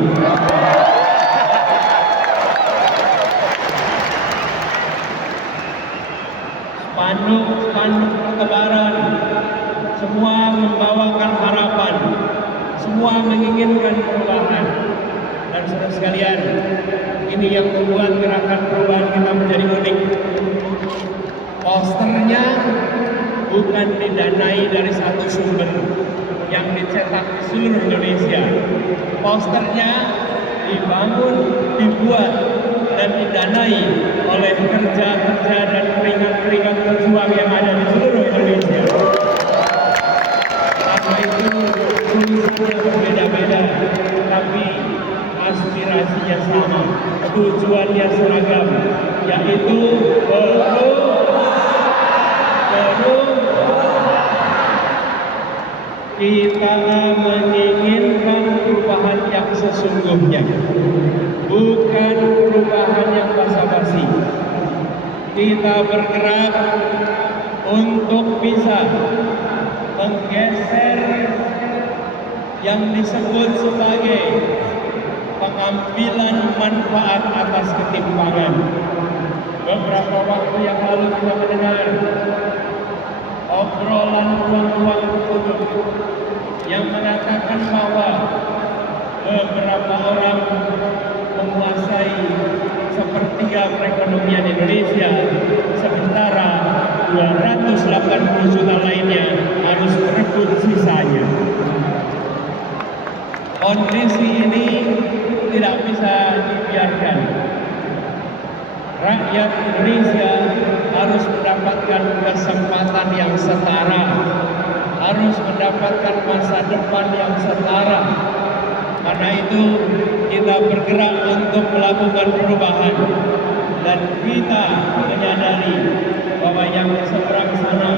Spanduk bertebaran, semua membawakan harapan, semua menginginkan perubahan. Dan saudara sekalian, ini yang membuat gerakan perubahan kita menjadi unik. Posternya bukan didanai dari satu sumber yang dicetak di seluruh Indonesia. Posternya dibangun, dibuat, dan didanai oleh kerja-kerja dan keringat-keringat pejuang yang ada di seluruh Indonesia. Karena itu tulisannya berbeda-beda, tapi aspirasinya sama, tujuannya seragam, yaitu kita menginginkan perubahan yang sesungguhnya, bukan perubahan yang basa-basi. Kita bergerak untuk bisa menggeser yang disebut sebagai pengambilan manfaat atas ketimpangan. Beberapa waktu yang lalu kita mendengar obrolan ruang-ruang tertutup yang mengatakan bahwa beberapa orang menguasai sepertiga perekonomian Indonesia, sementara 280 juta lainnya harus berebut sisanya. Kondisi ini tidak bisa dibiarkan. Rakyat Indonesia harus mendapatkan kesempatan yang setara, harus mendapatkan masa depan yang setara. Karena itu kita bergerak untuk melakukan perubahan, dan kita menyadari bahwa yang di seberang sana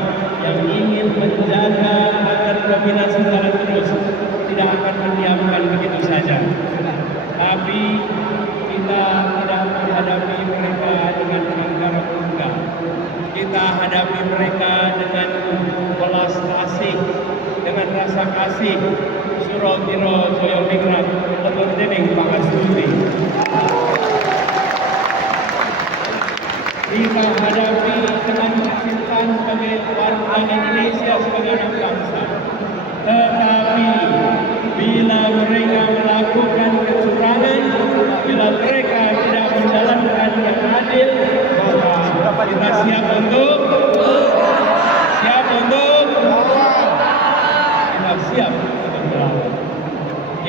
yang ingin menjaga agar dominasi jalan terus tidak akan mendiamkan begitu saja. Tapi kita tidak menghadapi mereka dengan anggaran tunggal. Kita hadapi mereka dengan belas kasih, dengan rasa kasih. Surau tiro joyo ningrat telur dening pangastuti. Kita hadapi dengan kecintaan sebagai warga Indonesia, sebagai anak bangsa. Tetapi bila mereka melakukan kecurangan, bila mereka tidak menjalankan yang adil, maka kita siap untuk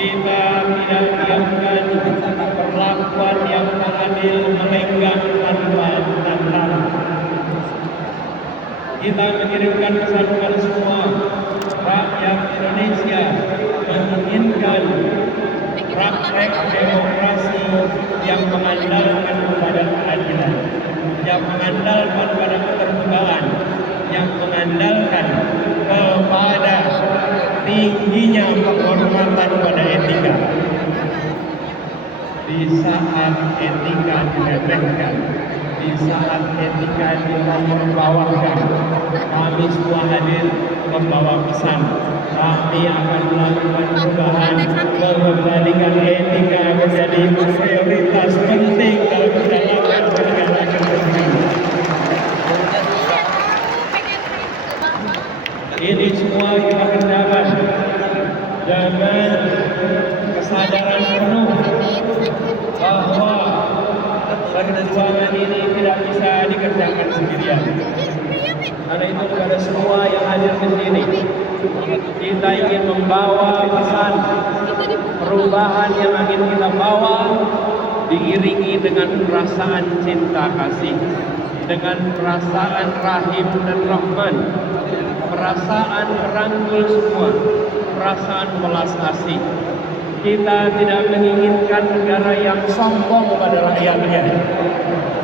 kita tidak diamkan perlakuan yang tak adil melenggang tanpa tanda. Kita mengirimkan pesan kepada semua rakyat Indonesia menginginkan praktek demokrasi yang mengandalkan pada keadilan, yang mengandalkan pada keterbukaan, yang mengandalkan kepada tingginya penghormatan pada etika. Di saat etika diremehkan, di saat etika dibawakan, kami semua hadir membawa pesan. Kami akan melakukan perubahan, mengembalikan etika menjadi prioritas penting dalam menjalankan negara kepentingan. Ini semua kita kerjakan dengan kesadaran penuh bahwa perjuangan ini tidak bisa dikerjakan sendirian. Karena itu kepada semua yang hadir di sini, kita ingin membawa pesan perubahan yang ingin kita bawa diiringi dengan perasaan cinta kasih, dengan perasaan rahim dan rahman, perasaan merangkul semua, perasaan belas kasih. Kita tidak menginginkan negara yang sombong pada rakyatnya.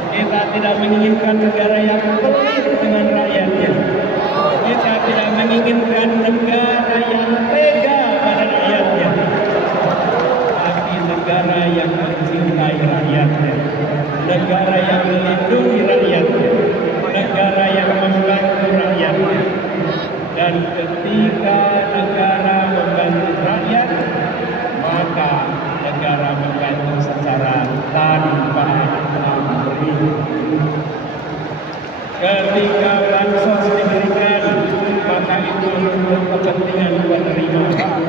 Kita tidak menginginkan negara yang pelit dengan rakyatnya. Kita tidak menginginkan negara yang tega pada rakyatnya. Tapi negara yang mencintai rakyatnya, negara yang melindungi rakyatnya, negara yang membantu rakyatnya. Dan ketika negara membantu rakyat, maka negara membantu secara tanpa pamrih. Ketika bansos diberikan, maka itu untuk kepentingan penerima,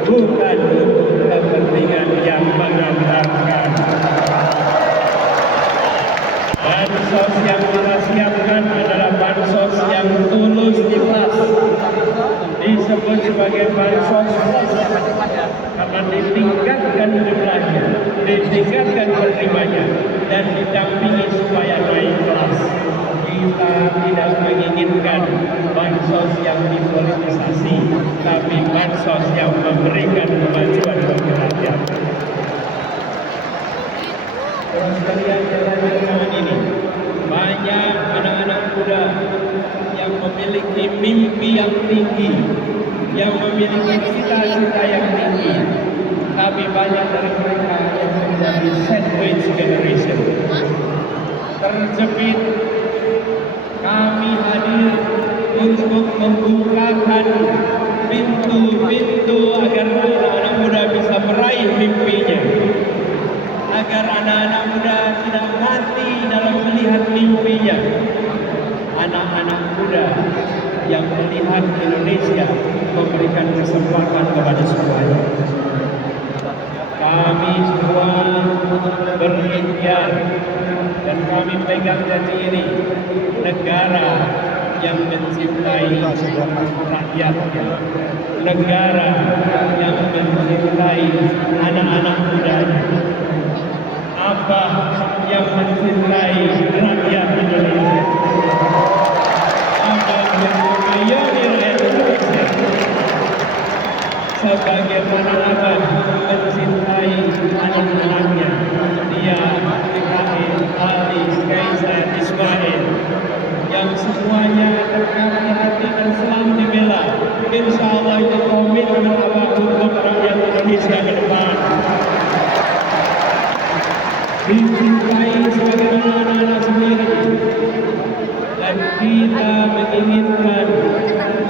bukan untuk kepentingan yang mengandalkan. Bansos yang kita siapkan adalah bansos yang tulus ikhlas, disebut sebagai bansos karena ditingkatkan jumlahnya, ditingkatkan penerimanya, dan didampingi supaya naik kelas. Kita tidak menginginkan bansos yang dipolitisasi, tapi bansos yang memberikan kemajuan bagi rakyat. Sekalian jalan ini, banyak anak-anak muda yang memiliki mimpi yang tinggi, yang memiliki cita-cita yang tinggi, tapi banyak dari mereka yang menjadi sandwich generation, terjepit. Kami hadir untuk membukakan pintu-pintu agar anak-anak muda bisa meraih mimpinya, agar anak-anak muda tidak mati dalam melihat mimpinya. Anak-anak muda yang melihat Indonesia memberikan kesempatan kepada semuanya. Kami semua berikhtiar dan kami pegang janji ini, negara yang mencintai rakyatnya, negara yang mencintai anak-anak mudanya, Abah yang mencintai rakyat Indonesia, Abah yang mengayomi rakyat Indonesia, sebagaimana Abah mencintai anak-anaknya, dia Ibrahim, Ali, Kaisar, Ismail, yang semuanya terkait hati dan selalu dibela. Insya Allah itu komitmen Abah untuk rakyat Indonesia ke depan. Dicintai sebagaimana anak-anak sendiri, dan kita menginginkan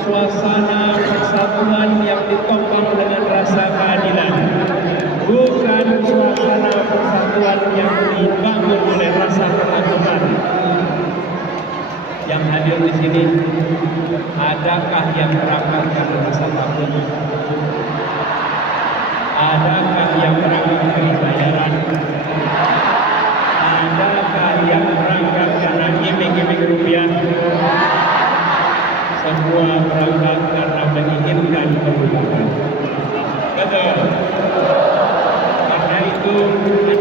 suasana persatuan yang ditopang dengan rasa keadilan, bukan suasana persatuan yang dibangun oleh rasa ketakutan. Yang hadir di sini, adakah yang berangkat karena rasa takut? Adakah yang berangkat karena bayaran? Adakah yang berangkat karena iming-iming rupiah? Semua berangkat karena menginginkan perubahan. Betul. Karena itu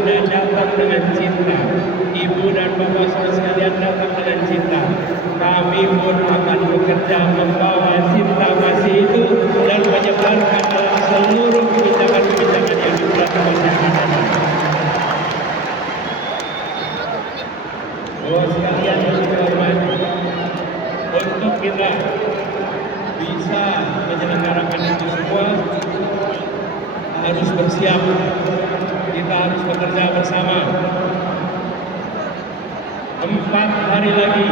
Anda datang dengan cinta, Ibu dan Bapak saudara sekalian datang dengan cinta. Kami pun akan bekerja membawa cinta kasih itu dan menyebarkan dalam seluruh kebijakan-kebijakan yang dibuat masyarakat. Bapak sekalian yang dihormati, untuk kita bisa menyelenggarakan itu semua harus bersiap. Kita harus bekerja bersama. 4 hari lagi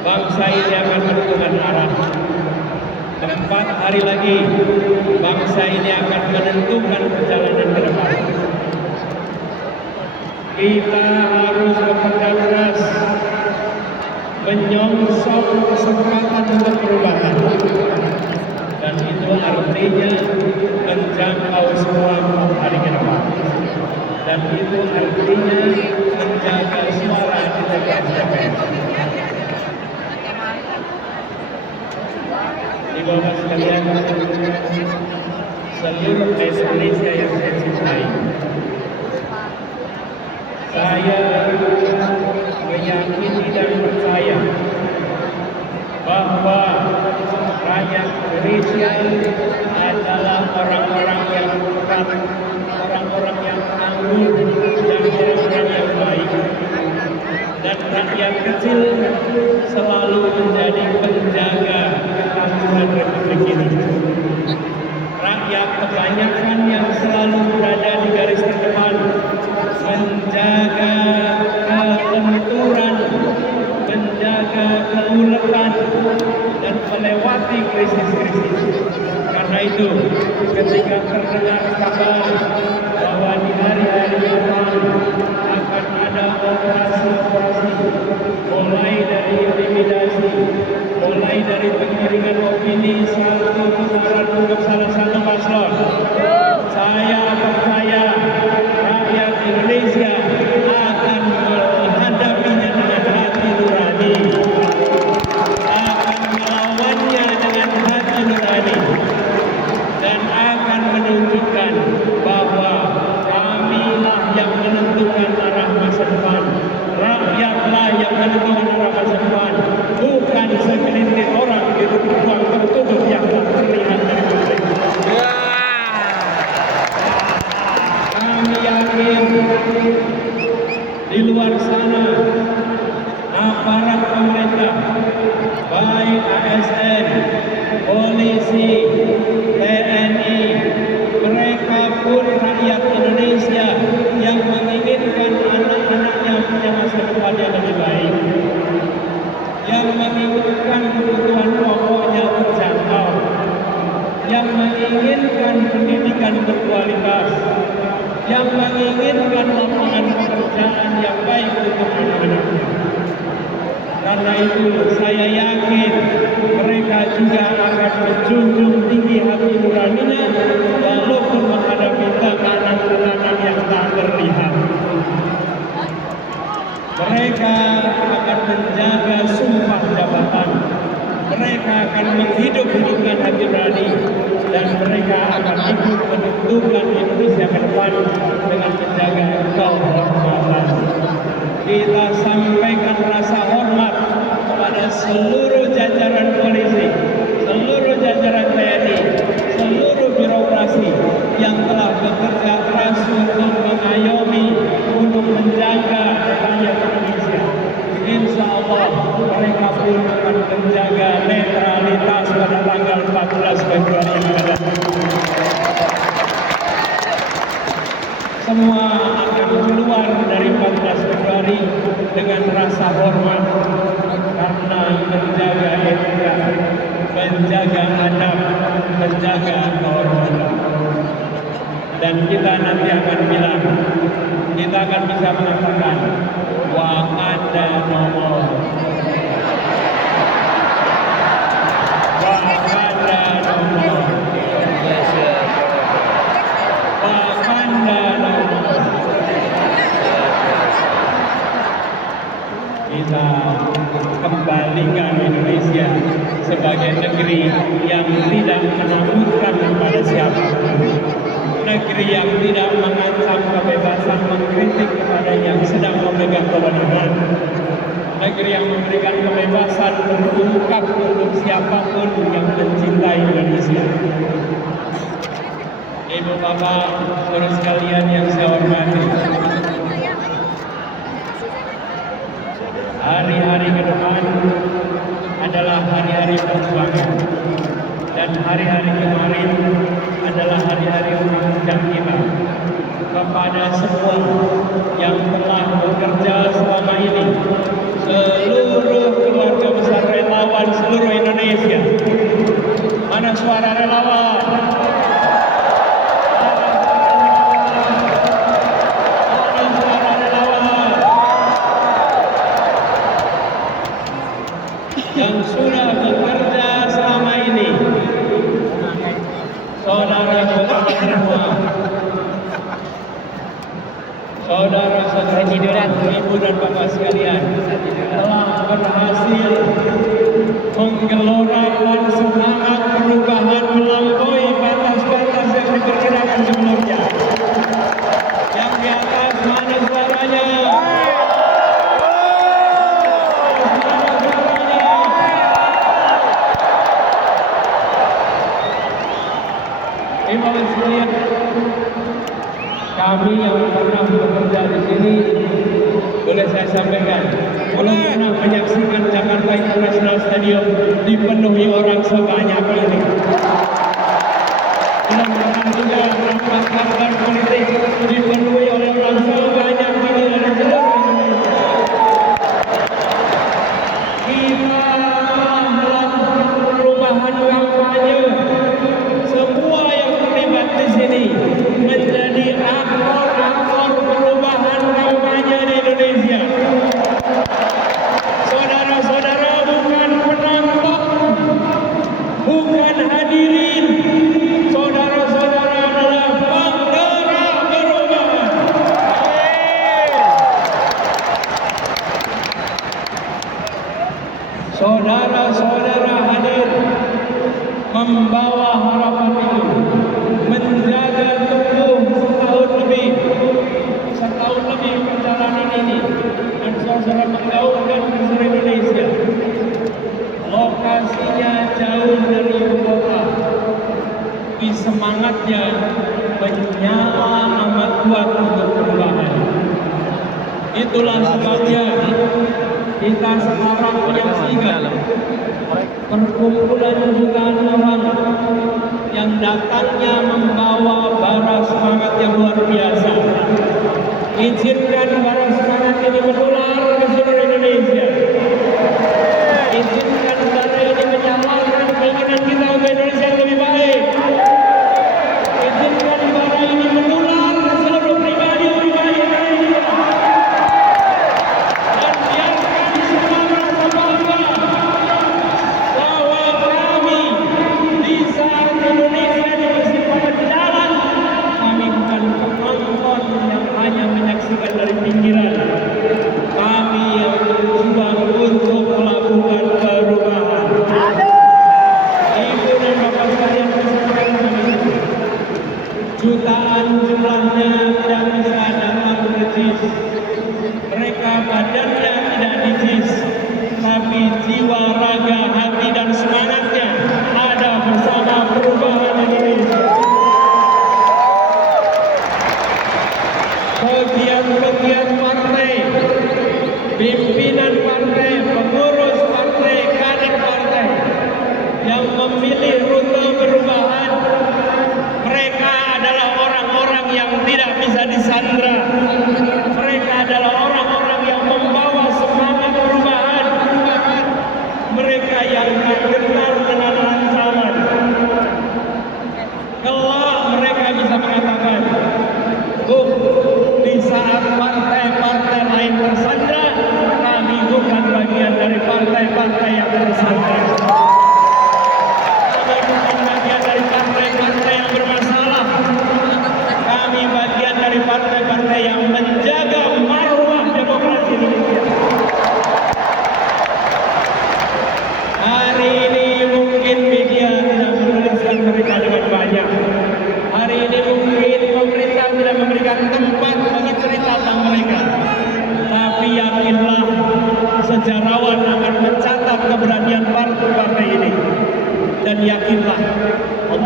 bangsa ini akan menentukan arah. 4 hari lagi bangsa ini akan menentukan perjalanan ke depan. Kita harus bekerja keras menyongsong kesempatan untuk perubahan, dan itu artinya menjangkau semua 4 hari ke depan, dan itu artinya menjaga suara di TPS. Di bawah sekalian, seluruh Indonesia yang saya cintai, saya meyakini dan percaya bahwa rakyat Indonesia adalah orang-orang yang kuat, orang-orang yang anggun, dan orang-orang yang baik. Dan rakyat kecil selalu menjadi penjaga ketangguhan Republik ini. Rakyat kebanyakan yang selalu berada di garis terdepan, menjaga kelenturan, menjaga keuletan, dan melewati krisis-krisis. Karena itu, ketika terdengar kabar bahwa di hari-hari depan akan ada operasi-operasi, mulai dari intimidasi, mulai dari penggiringan opini satu putaran untuk salah satu paslon, saya percaya rakyat Indonesia akan menghadapinya dengan hati nurani, akan melawannya dengan hati nurani, dan akan menunjukkan bahwa kamilah yang menentukan arah masa depan. Rakyatlah yang menentukan arah masa depan, bukan segelintir orang di ruang tertutup yang tak terlihat dari publik. Kami yakin di luar sana aparat pemerintah, baik ASN, polisi, TNI, mereka pun rakyat Indonesia yang menginginkan anak-anaknya punya masa depan yang lebih baik, yang menginginkan kebutuhan pokoknya terjangkau, yang menginginkan pendidikan berkualitas, yang menginginkan lapangan pekerjaan yang baik untuk anak-anaknya. Karena itu saya yakin mereka juga akan menjunjung tinggi hati nuraninya walaupun menghadapi tekanan-tekanan yang tak terlihat. mereka akan menghidup-hidupkan hati nurani dan mereka akan ikut menentukan Indonesia ke depan dengan menjaga kehormatan. Kita sampaikan rasa hormat kepada seluruh jajaran polisi, seluruh jajaran TNI, seluruh birokrasi yang telah bekerja keras untuk mengayomi, untuk menjaga rakyat Indonesia. Insya Allah mereka pun akan menjaga netralitas pada tanggal 14 Februari yang akan datang. Semua akan keluar dari 14 Februari dengan rasa hormat karena menjaga etika, menjaga adab, menjaga kehormatan. Dan kita nanti akan bilang, kita akan bisa mengatakan Wakanda no more. Wakanda no more. Wakanda no more. Kita kembalikan Indonesia sebagai negeri yang tidak menakutkan kepada siapapun, negeri yang tidak mengancam kebebasan mengkritik kepada yang sedang memegang kebenaran, negeri yang memberikan kebebasan berungkap untuk siapapun yang mencintai Indonesia. Ibu bapak, saudara sekalian yang saya hormati, hari-hari ke depan adalah hari-hari perjuangan, dan hari-hari kemarin adalah hari-hari pengajian kita kepada semua yang telah bekerja selama ini, seluruh keluarga besar relawan seluruh Indonesia. Mana suara relawan? Yang sudah bekerja selama ini, saudara-saudara semua, saudara-saudara ibu dan bapak sekalian, telah berhasil menggelorkan semangat perubahan melampaui batas-batas yang diperkirakan sebelumnya. Yang di atas mana suaranya? Ibu sekalian, kami yang pernah bekerja di sini, boleh saya sampaikan, belum pernah menyaksikan Jakarta International Stadium dipenuhi orang sebanyak ini. Belum pernah juga rapat kantor politik dipenuhi oleh orang sebanyak ini dari seluruh Indonesia. Kita telah melakukan perubahan kampanye. Semua yang terlibat di sini menjadi aktor-aktor perubahan kampanye di Indonesia. Saudara-saudara, bukan penonton, bukan hadirin. Saudara-saudara adalah bendera perubahan. Saudara-saudara hadir membawa harapan itu, menjaga tumbuh setahun lebih perjalanan ini, dan saudara menggaungkan di seluruh Indonesia. Lokasinya jauh dari ibu kota, tapi semangatnya menyala amat kuat untuk perubahan. Itulah sebabnya kita sekarang menyaksikan perkumpulan jutaan orang yang datangnya membawa bara semangat yang luar biasa. Izinkan bara semangat ini menular ke seluruh Indonesia. Izinkan bara ini menyalakan keinginan kita untuk Indonesia yang lebih baik. Izinkan bara ini menular ke seluruh pribadi-pribadi yang ada di kita. Dan biarkan semua merasa bangga bahwa kami di saat Indonesia di masih berjalan, kami bukan penonton yang hanya menyaksikan dari pinggiran. Kami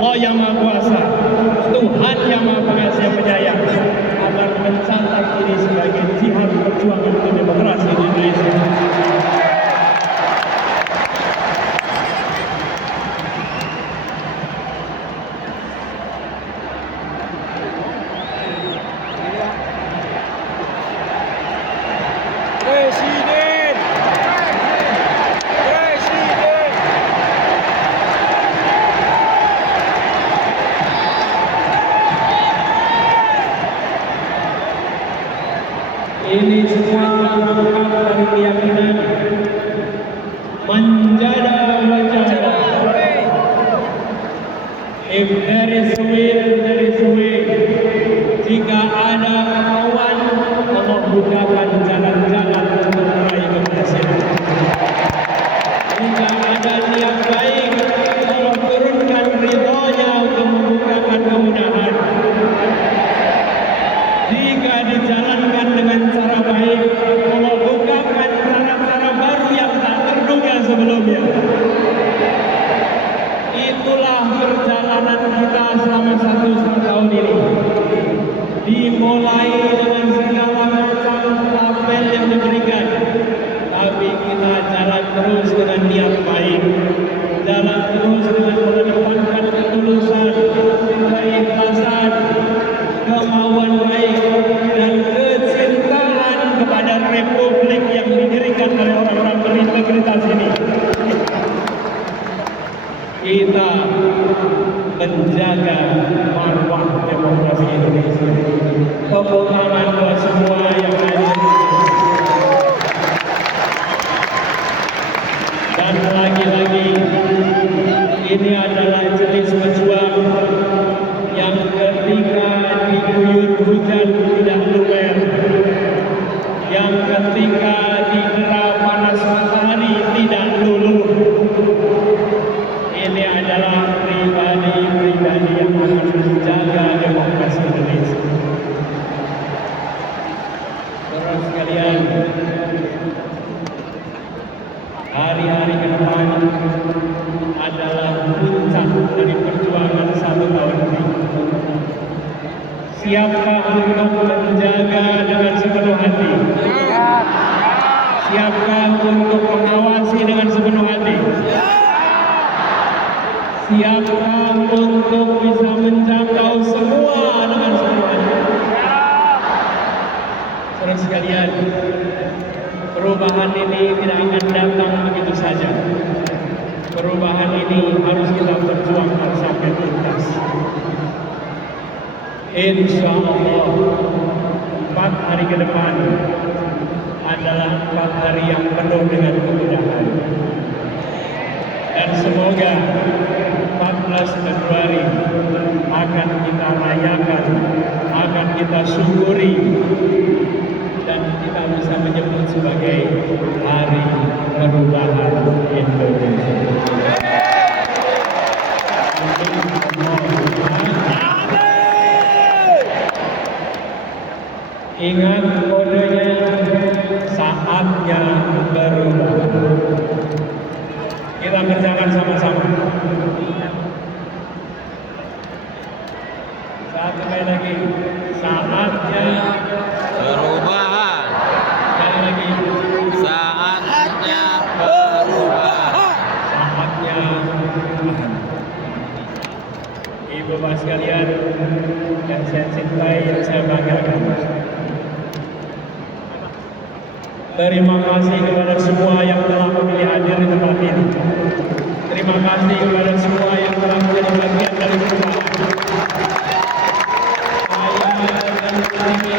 Allah yang Maha Kuasa, Tuhan yang Maha Pengasih yang Penyayang akan mencatat ini sebagai jihad perjuangan untuk demokrasi di Indonesia. Presiden. Presiden. Ini semua berangkat dari keyakinan menjadi wajah. If there is a will, there is a way. Jika ada kemauan, Allah bukakan jalan-jalan untuk meraih keberhasilan. Jika ada niat baik, Allah turunkan ridhonya untuk membukakan kemudahan. Jika dijalankan dengan cara baik, Allah bukakan cara-cara baru yang tak terduga sebelumnya. Itulah perjalanan kita selama 1 tahun ini. Dimulai dengan segala macam apel yang diberikan, tapi kita jalan terus dengan niat baik, jalan terus dengan mengedepankan ketulusan, keikhlasan, kemauan baik, dan kecintaan kepada republik yang didirikan oleh orang-orang berintegritas ini. Kita menjaga marwah demokrasi Indonesia. Tepuk tangan buat semua yang ada. Dan lagi-lagi, ini adalah jenis pejuang yang ketika diguyur hujan tidak lumer, yang ketika dikera panas matahari tidak luluh. Ini adalah pribadi-pribadi yang akan menjaga demokrasi Indonesia. Saudara sekalian, hari-hari ke depan adalah puncak dari perjuangan 1 tahun ini. Siapkah untuk menjaga dengan sepenuh hati? Siapkah untuk mengawasi dengan sepenuh hati? Siapkah untuk bisa menjangkau semua dengan sepenuh hati? Saudara sekalian, perubahan ini tidak akan datang begitu saja. Perubahan ini harus kita perjuangkan sampai tuntas. Insya Allah 4 hari ke depan adalah 4 hari yang penuh dengan kemudahan. Dan semoga 14 Februari akan kita rayakan, akan kita syukuri, dan kita bisa menyebut sebagai Hari Perubahan Indonesia. Ingat kodenya, saatnya berubah. Kita kerjakan sama-sama. Satu kali lagi, saatnya Perubahan. sekali lagi, Saatnya perubahan. saatnya. Ibu bapak sekalian yang saya cintai, yang saya banggakan, terima kasih kepada semua yang telah memilih hadir di tempat ini. Terima kasih kepada semua yang telah menjadi bagian dari perubahan. Saya dan ini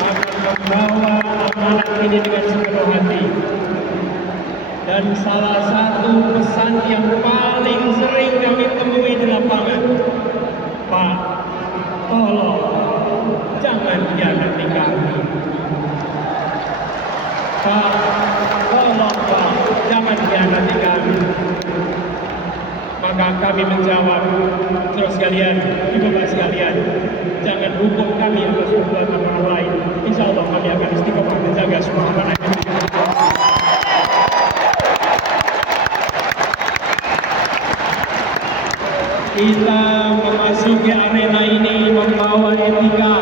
akan membawa amanat ini dengan sepenuh hati. Dan salah satu pesan yang paling sering kami temui di lapangan, Pak, tolong jangan hianati kami. Pak, tolong Pak, jangan hianati kami. Maka kami menjawab, terus sekalian, ibu bapak sekalian, jangan hukum kami atas perbuatan orang lain. Insya Allah kami akan istiqomah menjaga semua amanah yang diberikan. Kita memasuki arena ini membawa etika.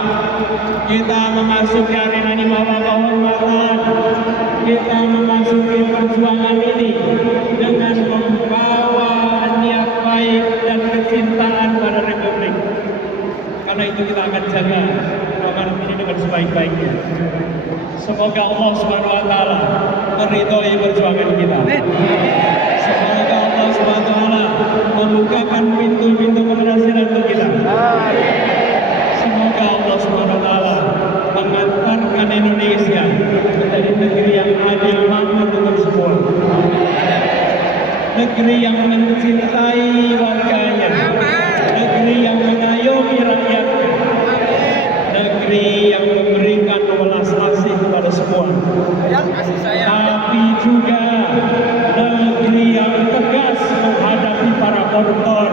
Kita memasuki arena ini membawa kehormatan. Kita memasuki perjuangan ini dengan membawa niat baik dan kecintaan pada Republik. Karena itu kita akan jaga amanat ini dengan sebaik-baiknya. Semoga Allah Subhanahu wa taala meridhoi perjuangan kita. Semoga Allah Subhanahu wa taala membukakan pintu-pintu keberhasilan untuk kita. Semoga Allah Subhanahu wa taala mengantarkan Indonesia menjadi negeri yang adil, makmur untuk semua. Negeri yang mencintai warganya. Negeri yang mengayomi rakyatnya. Negeri yang memberikan welas asih kepada semua. Tapi juga negeri yang tegas menghadapi para koruptor.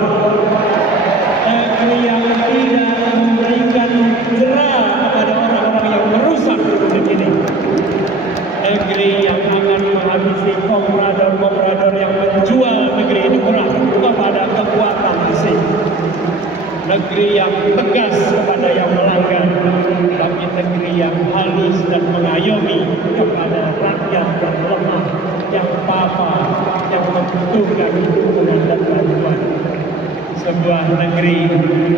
Negeri yang tidak memberikan jera kepada orang-orang yang merusak republik ini. Negeri yang akan menghabisi komprador-komprador yang menjual negeri ini murah kepada kekuatan asing. Negeri yang tegas kepada yang melanggar, tapi negeri yang halus dan mengayomi kepada rakyat yang lemah, yang papa, yang membutuhkan dukungan dan bantuan. Sebuah negeri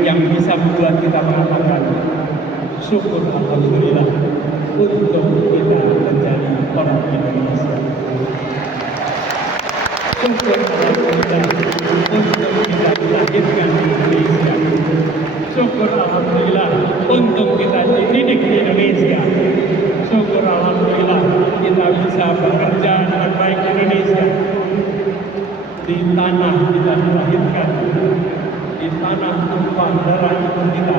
yang bisa membuat kita mengatakan syukur alhamdulillah untuk kita menjadi orang Indonesia. Syukur alhamdulillah untuk kita dilahirkan di Indonesia. Syukur alhamdulillah untuk kita dididik di Indonesia. Syukur alhamdulillah kita bisa bekerja dengan baik di Indonesia. Di tanah kita dilahirkan, di tanah tumpah darah ibu kita.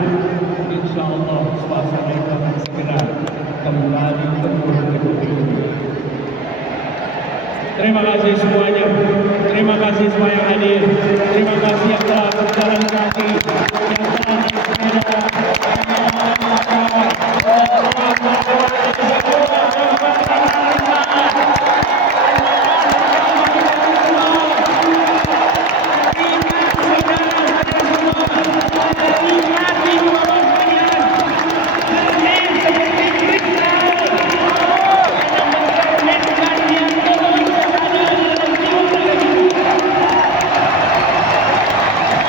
Insya Allah suasana itu akan segera kembali ke bumi. Terima kasih semuanya. Terima kasih semua yang hadir. Terima kasih yang telah berjalan kaki, yang telah bersepeda,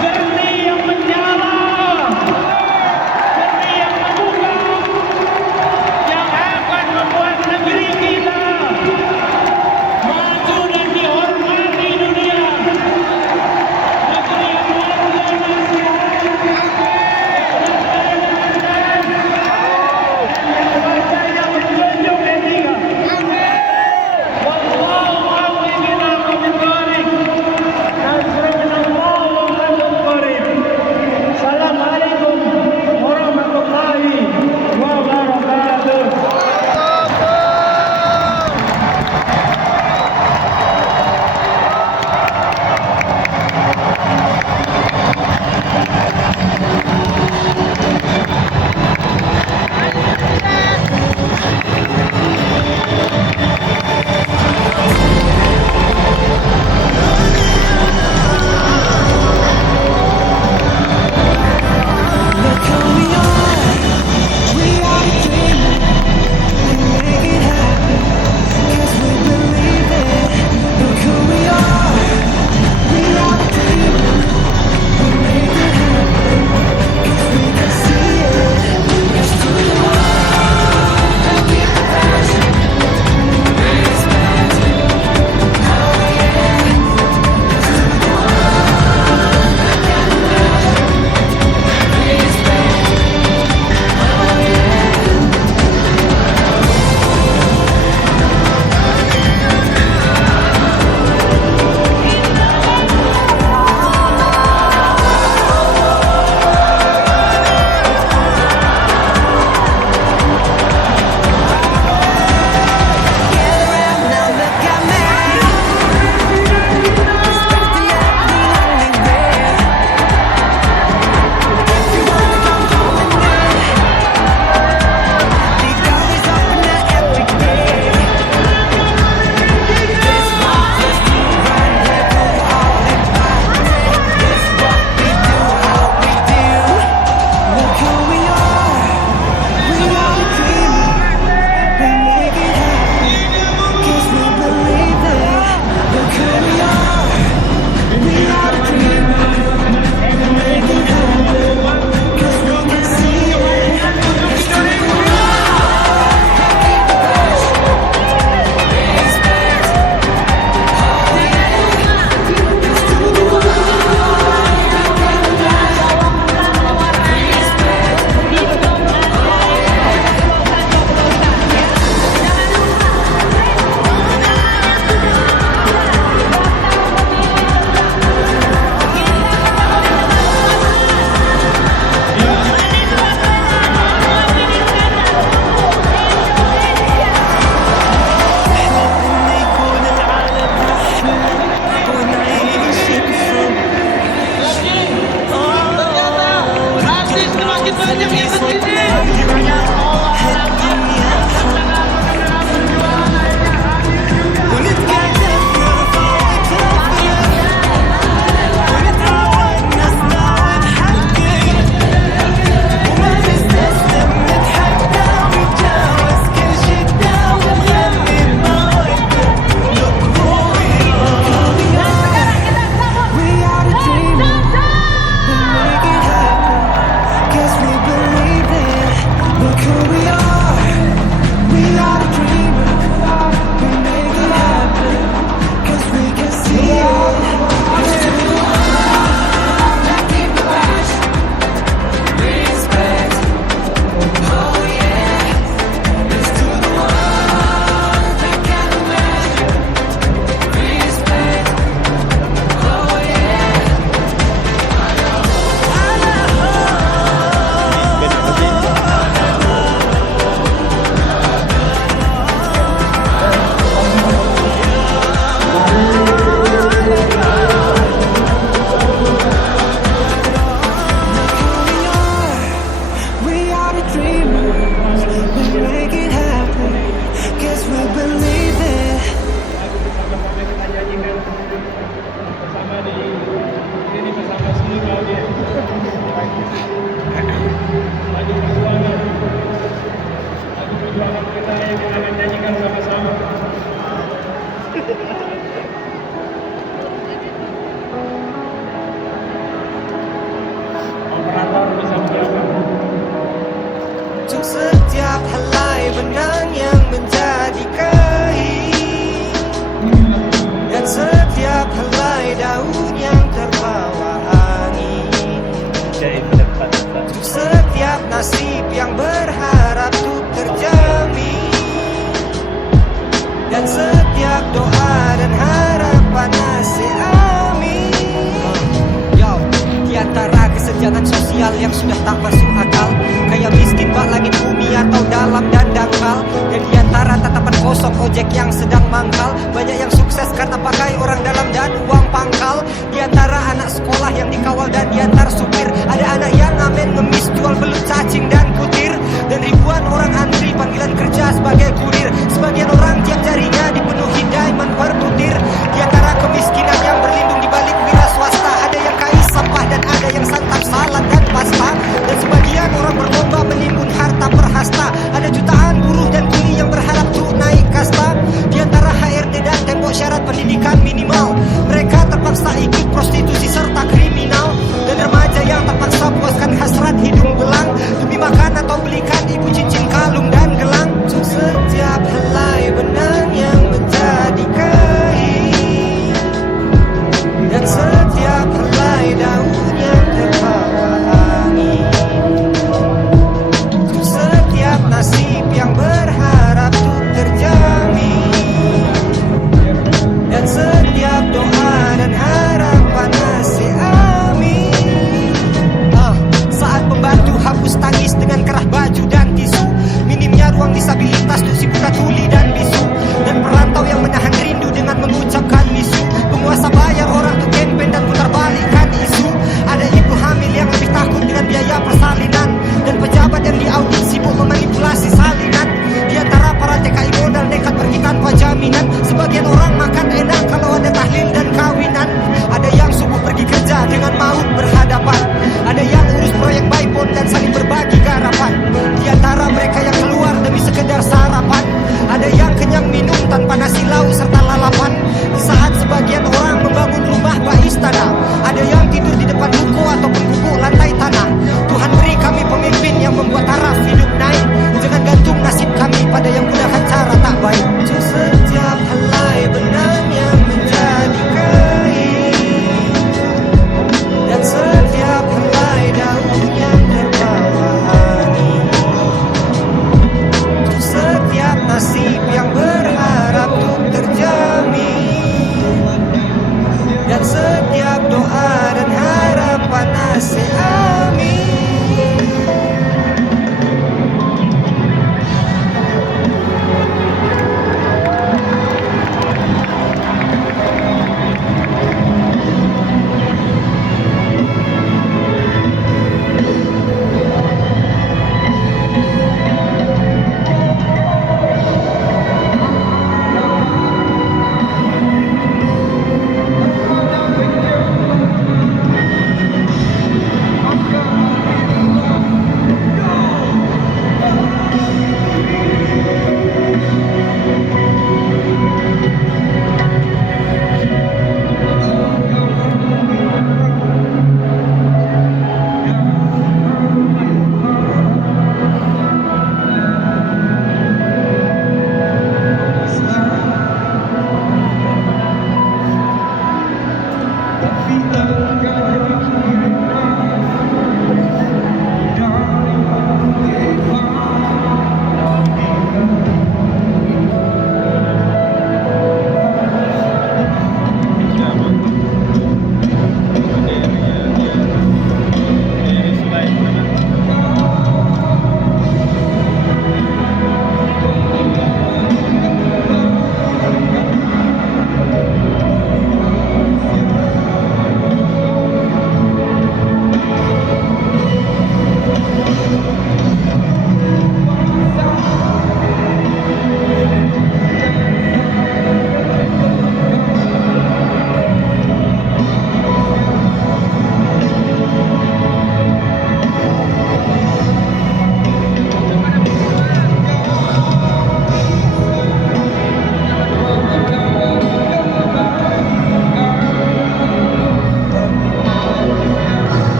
jernih yang setiap helai daun yang terbawa angin, untuk setiap nasib yang berharap untuk terjamin, dan setiap doa dan harapan nasib amin. Yo, di antara kesenjangan sosial yang sudah tak masuk akal, kayak miskin bak langit bumi atau dalam dan dangkal, dan di antara tatapan kosong ojek yang sedang mangkal, banyak yang sukses karena pakai orang dalam dan uang pangkal. Di antara anak sekolah yang dikawal dan di antara supir, ada anak yang ngamen ngemis jual belut cacing dan kutir, dan ribuan orang antri panggilan kerja sebagai kurir. Sebagian orang tiap jarinya dipenuhi diamond berbutir. Di antara kemiskinan yang berlindung di balik wira swasta, ada yang kais sampah dan ada yang santap salad dan pasta, dan sebagian orang berlomba menimbun harta berhasta. Ada jutaan buruh dan kuli yang berharap untuk naik kasta. Di antara HRD dan tembok syarat pendidikan minimal, mereka terpaksa ikut prostitusi serta kriminal, dan remaja yang terpaksa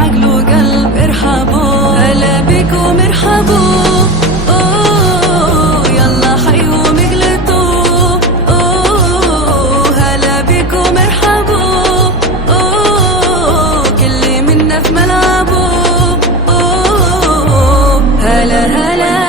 عقل وقلب ارحبوا هلا بكم ارحبوا أوه يلا حيهم اقلتوا أوه هلا بكم ارحبوا أوه كل منا في ملعبه أوه هلا هلا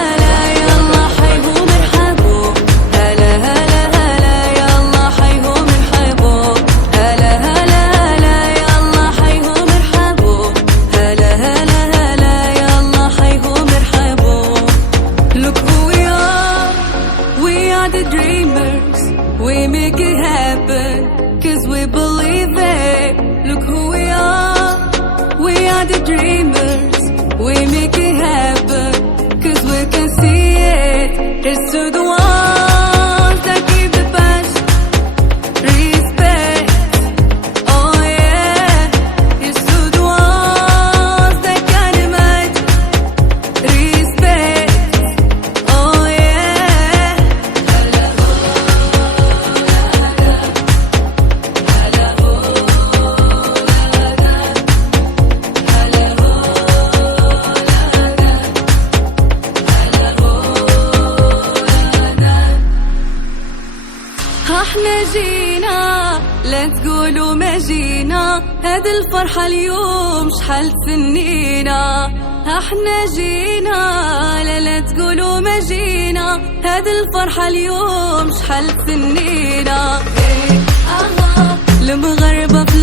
We make it happen, cause we believe it. Look who we are the dreamers. We make it happen, cause we can see it. Here's to the ones that keep the passion, respect. Oh yeah, here's to the ones that can imagine, respect. Oh yeah. احنا جينا لا تقولوا ما جينا هاد الفرحة اليوم شحال سنينا احنا جينا لا تقولوا ما جينا هاد الفرحة اليوم شحال سنينا المغربة في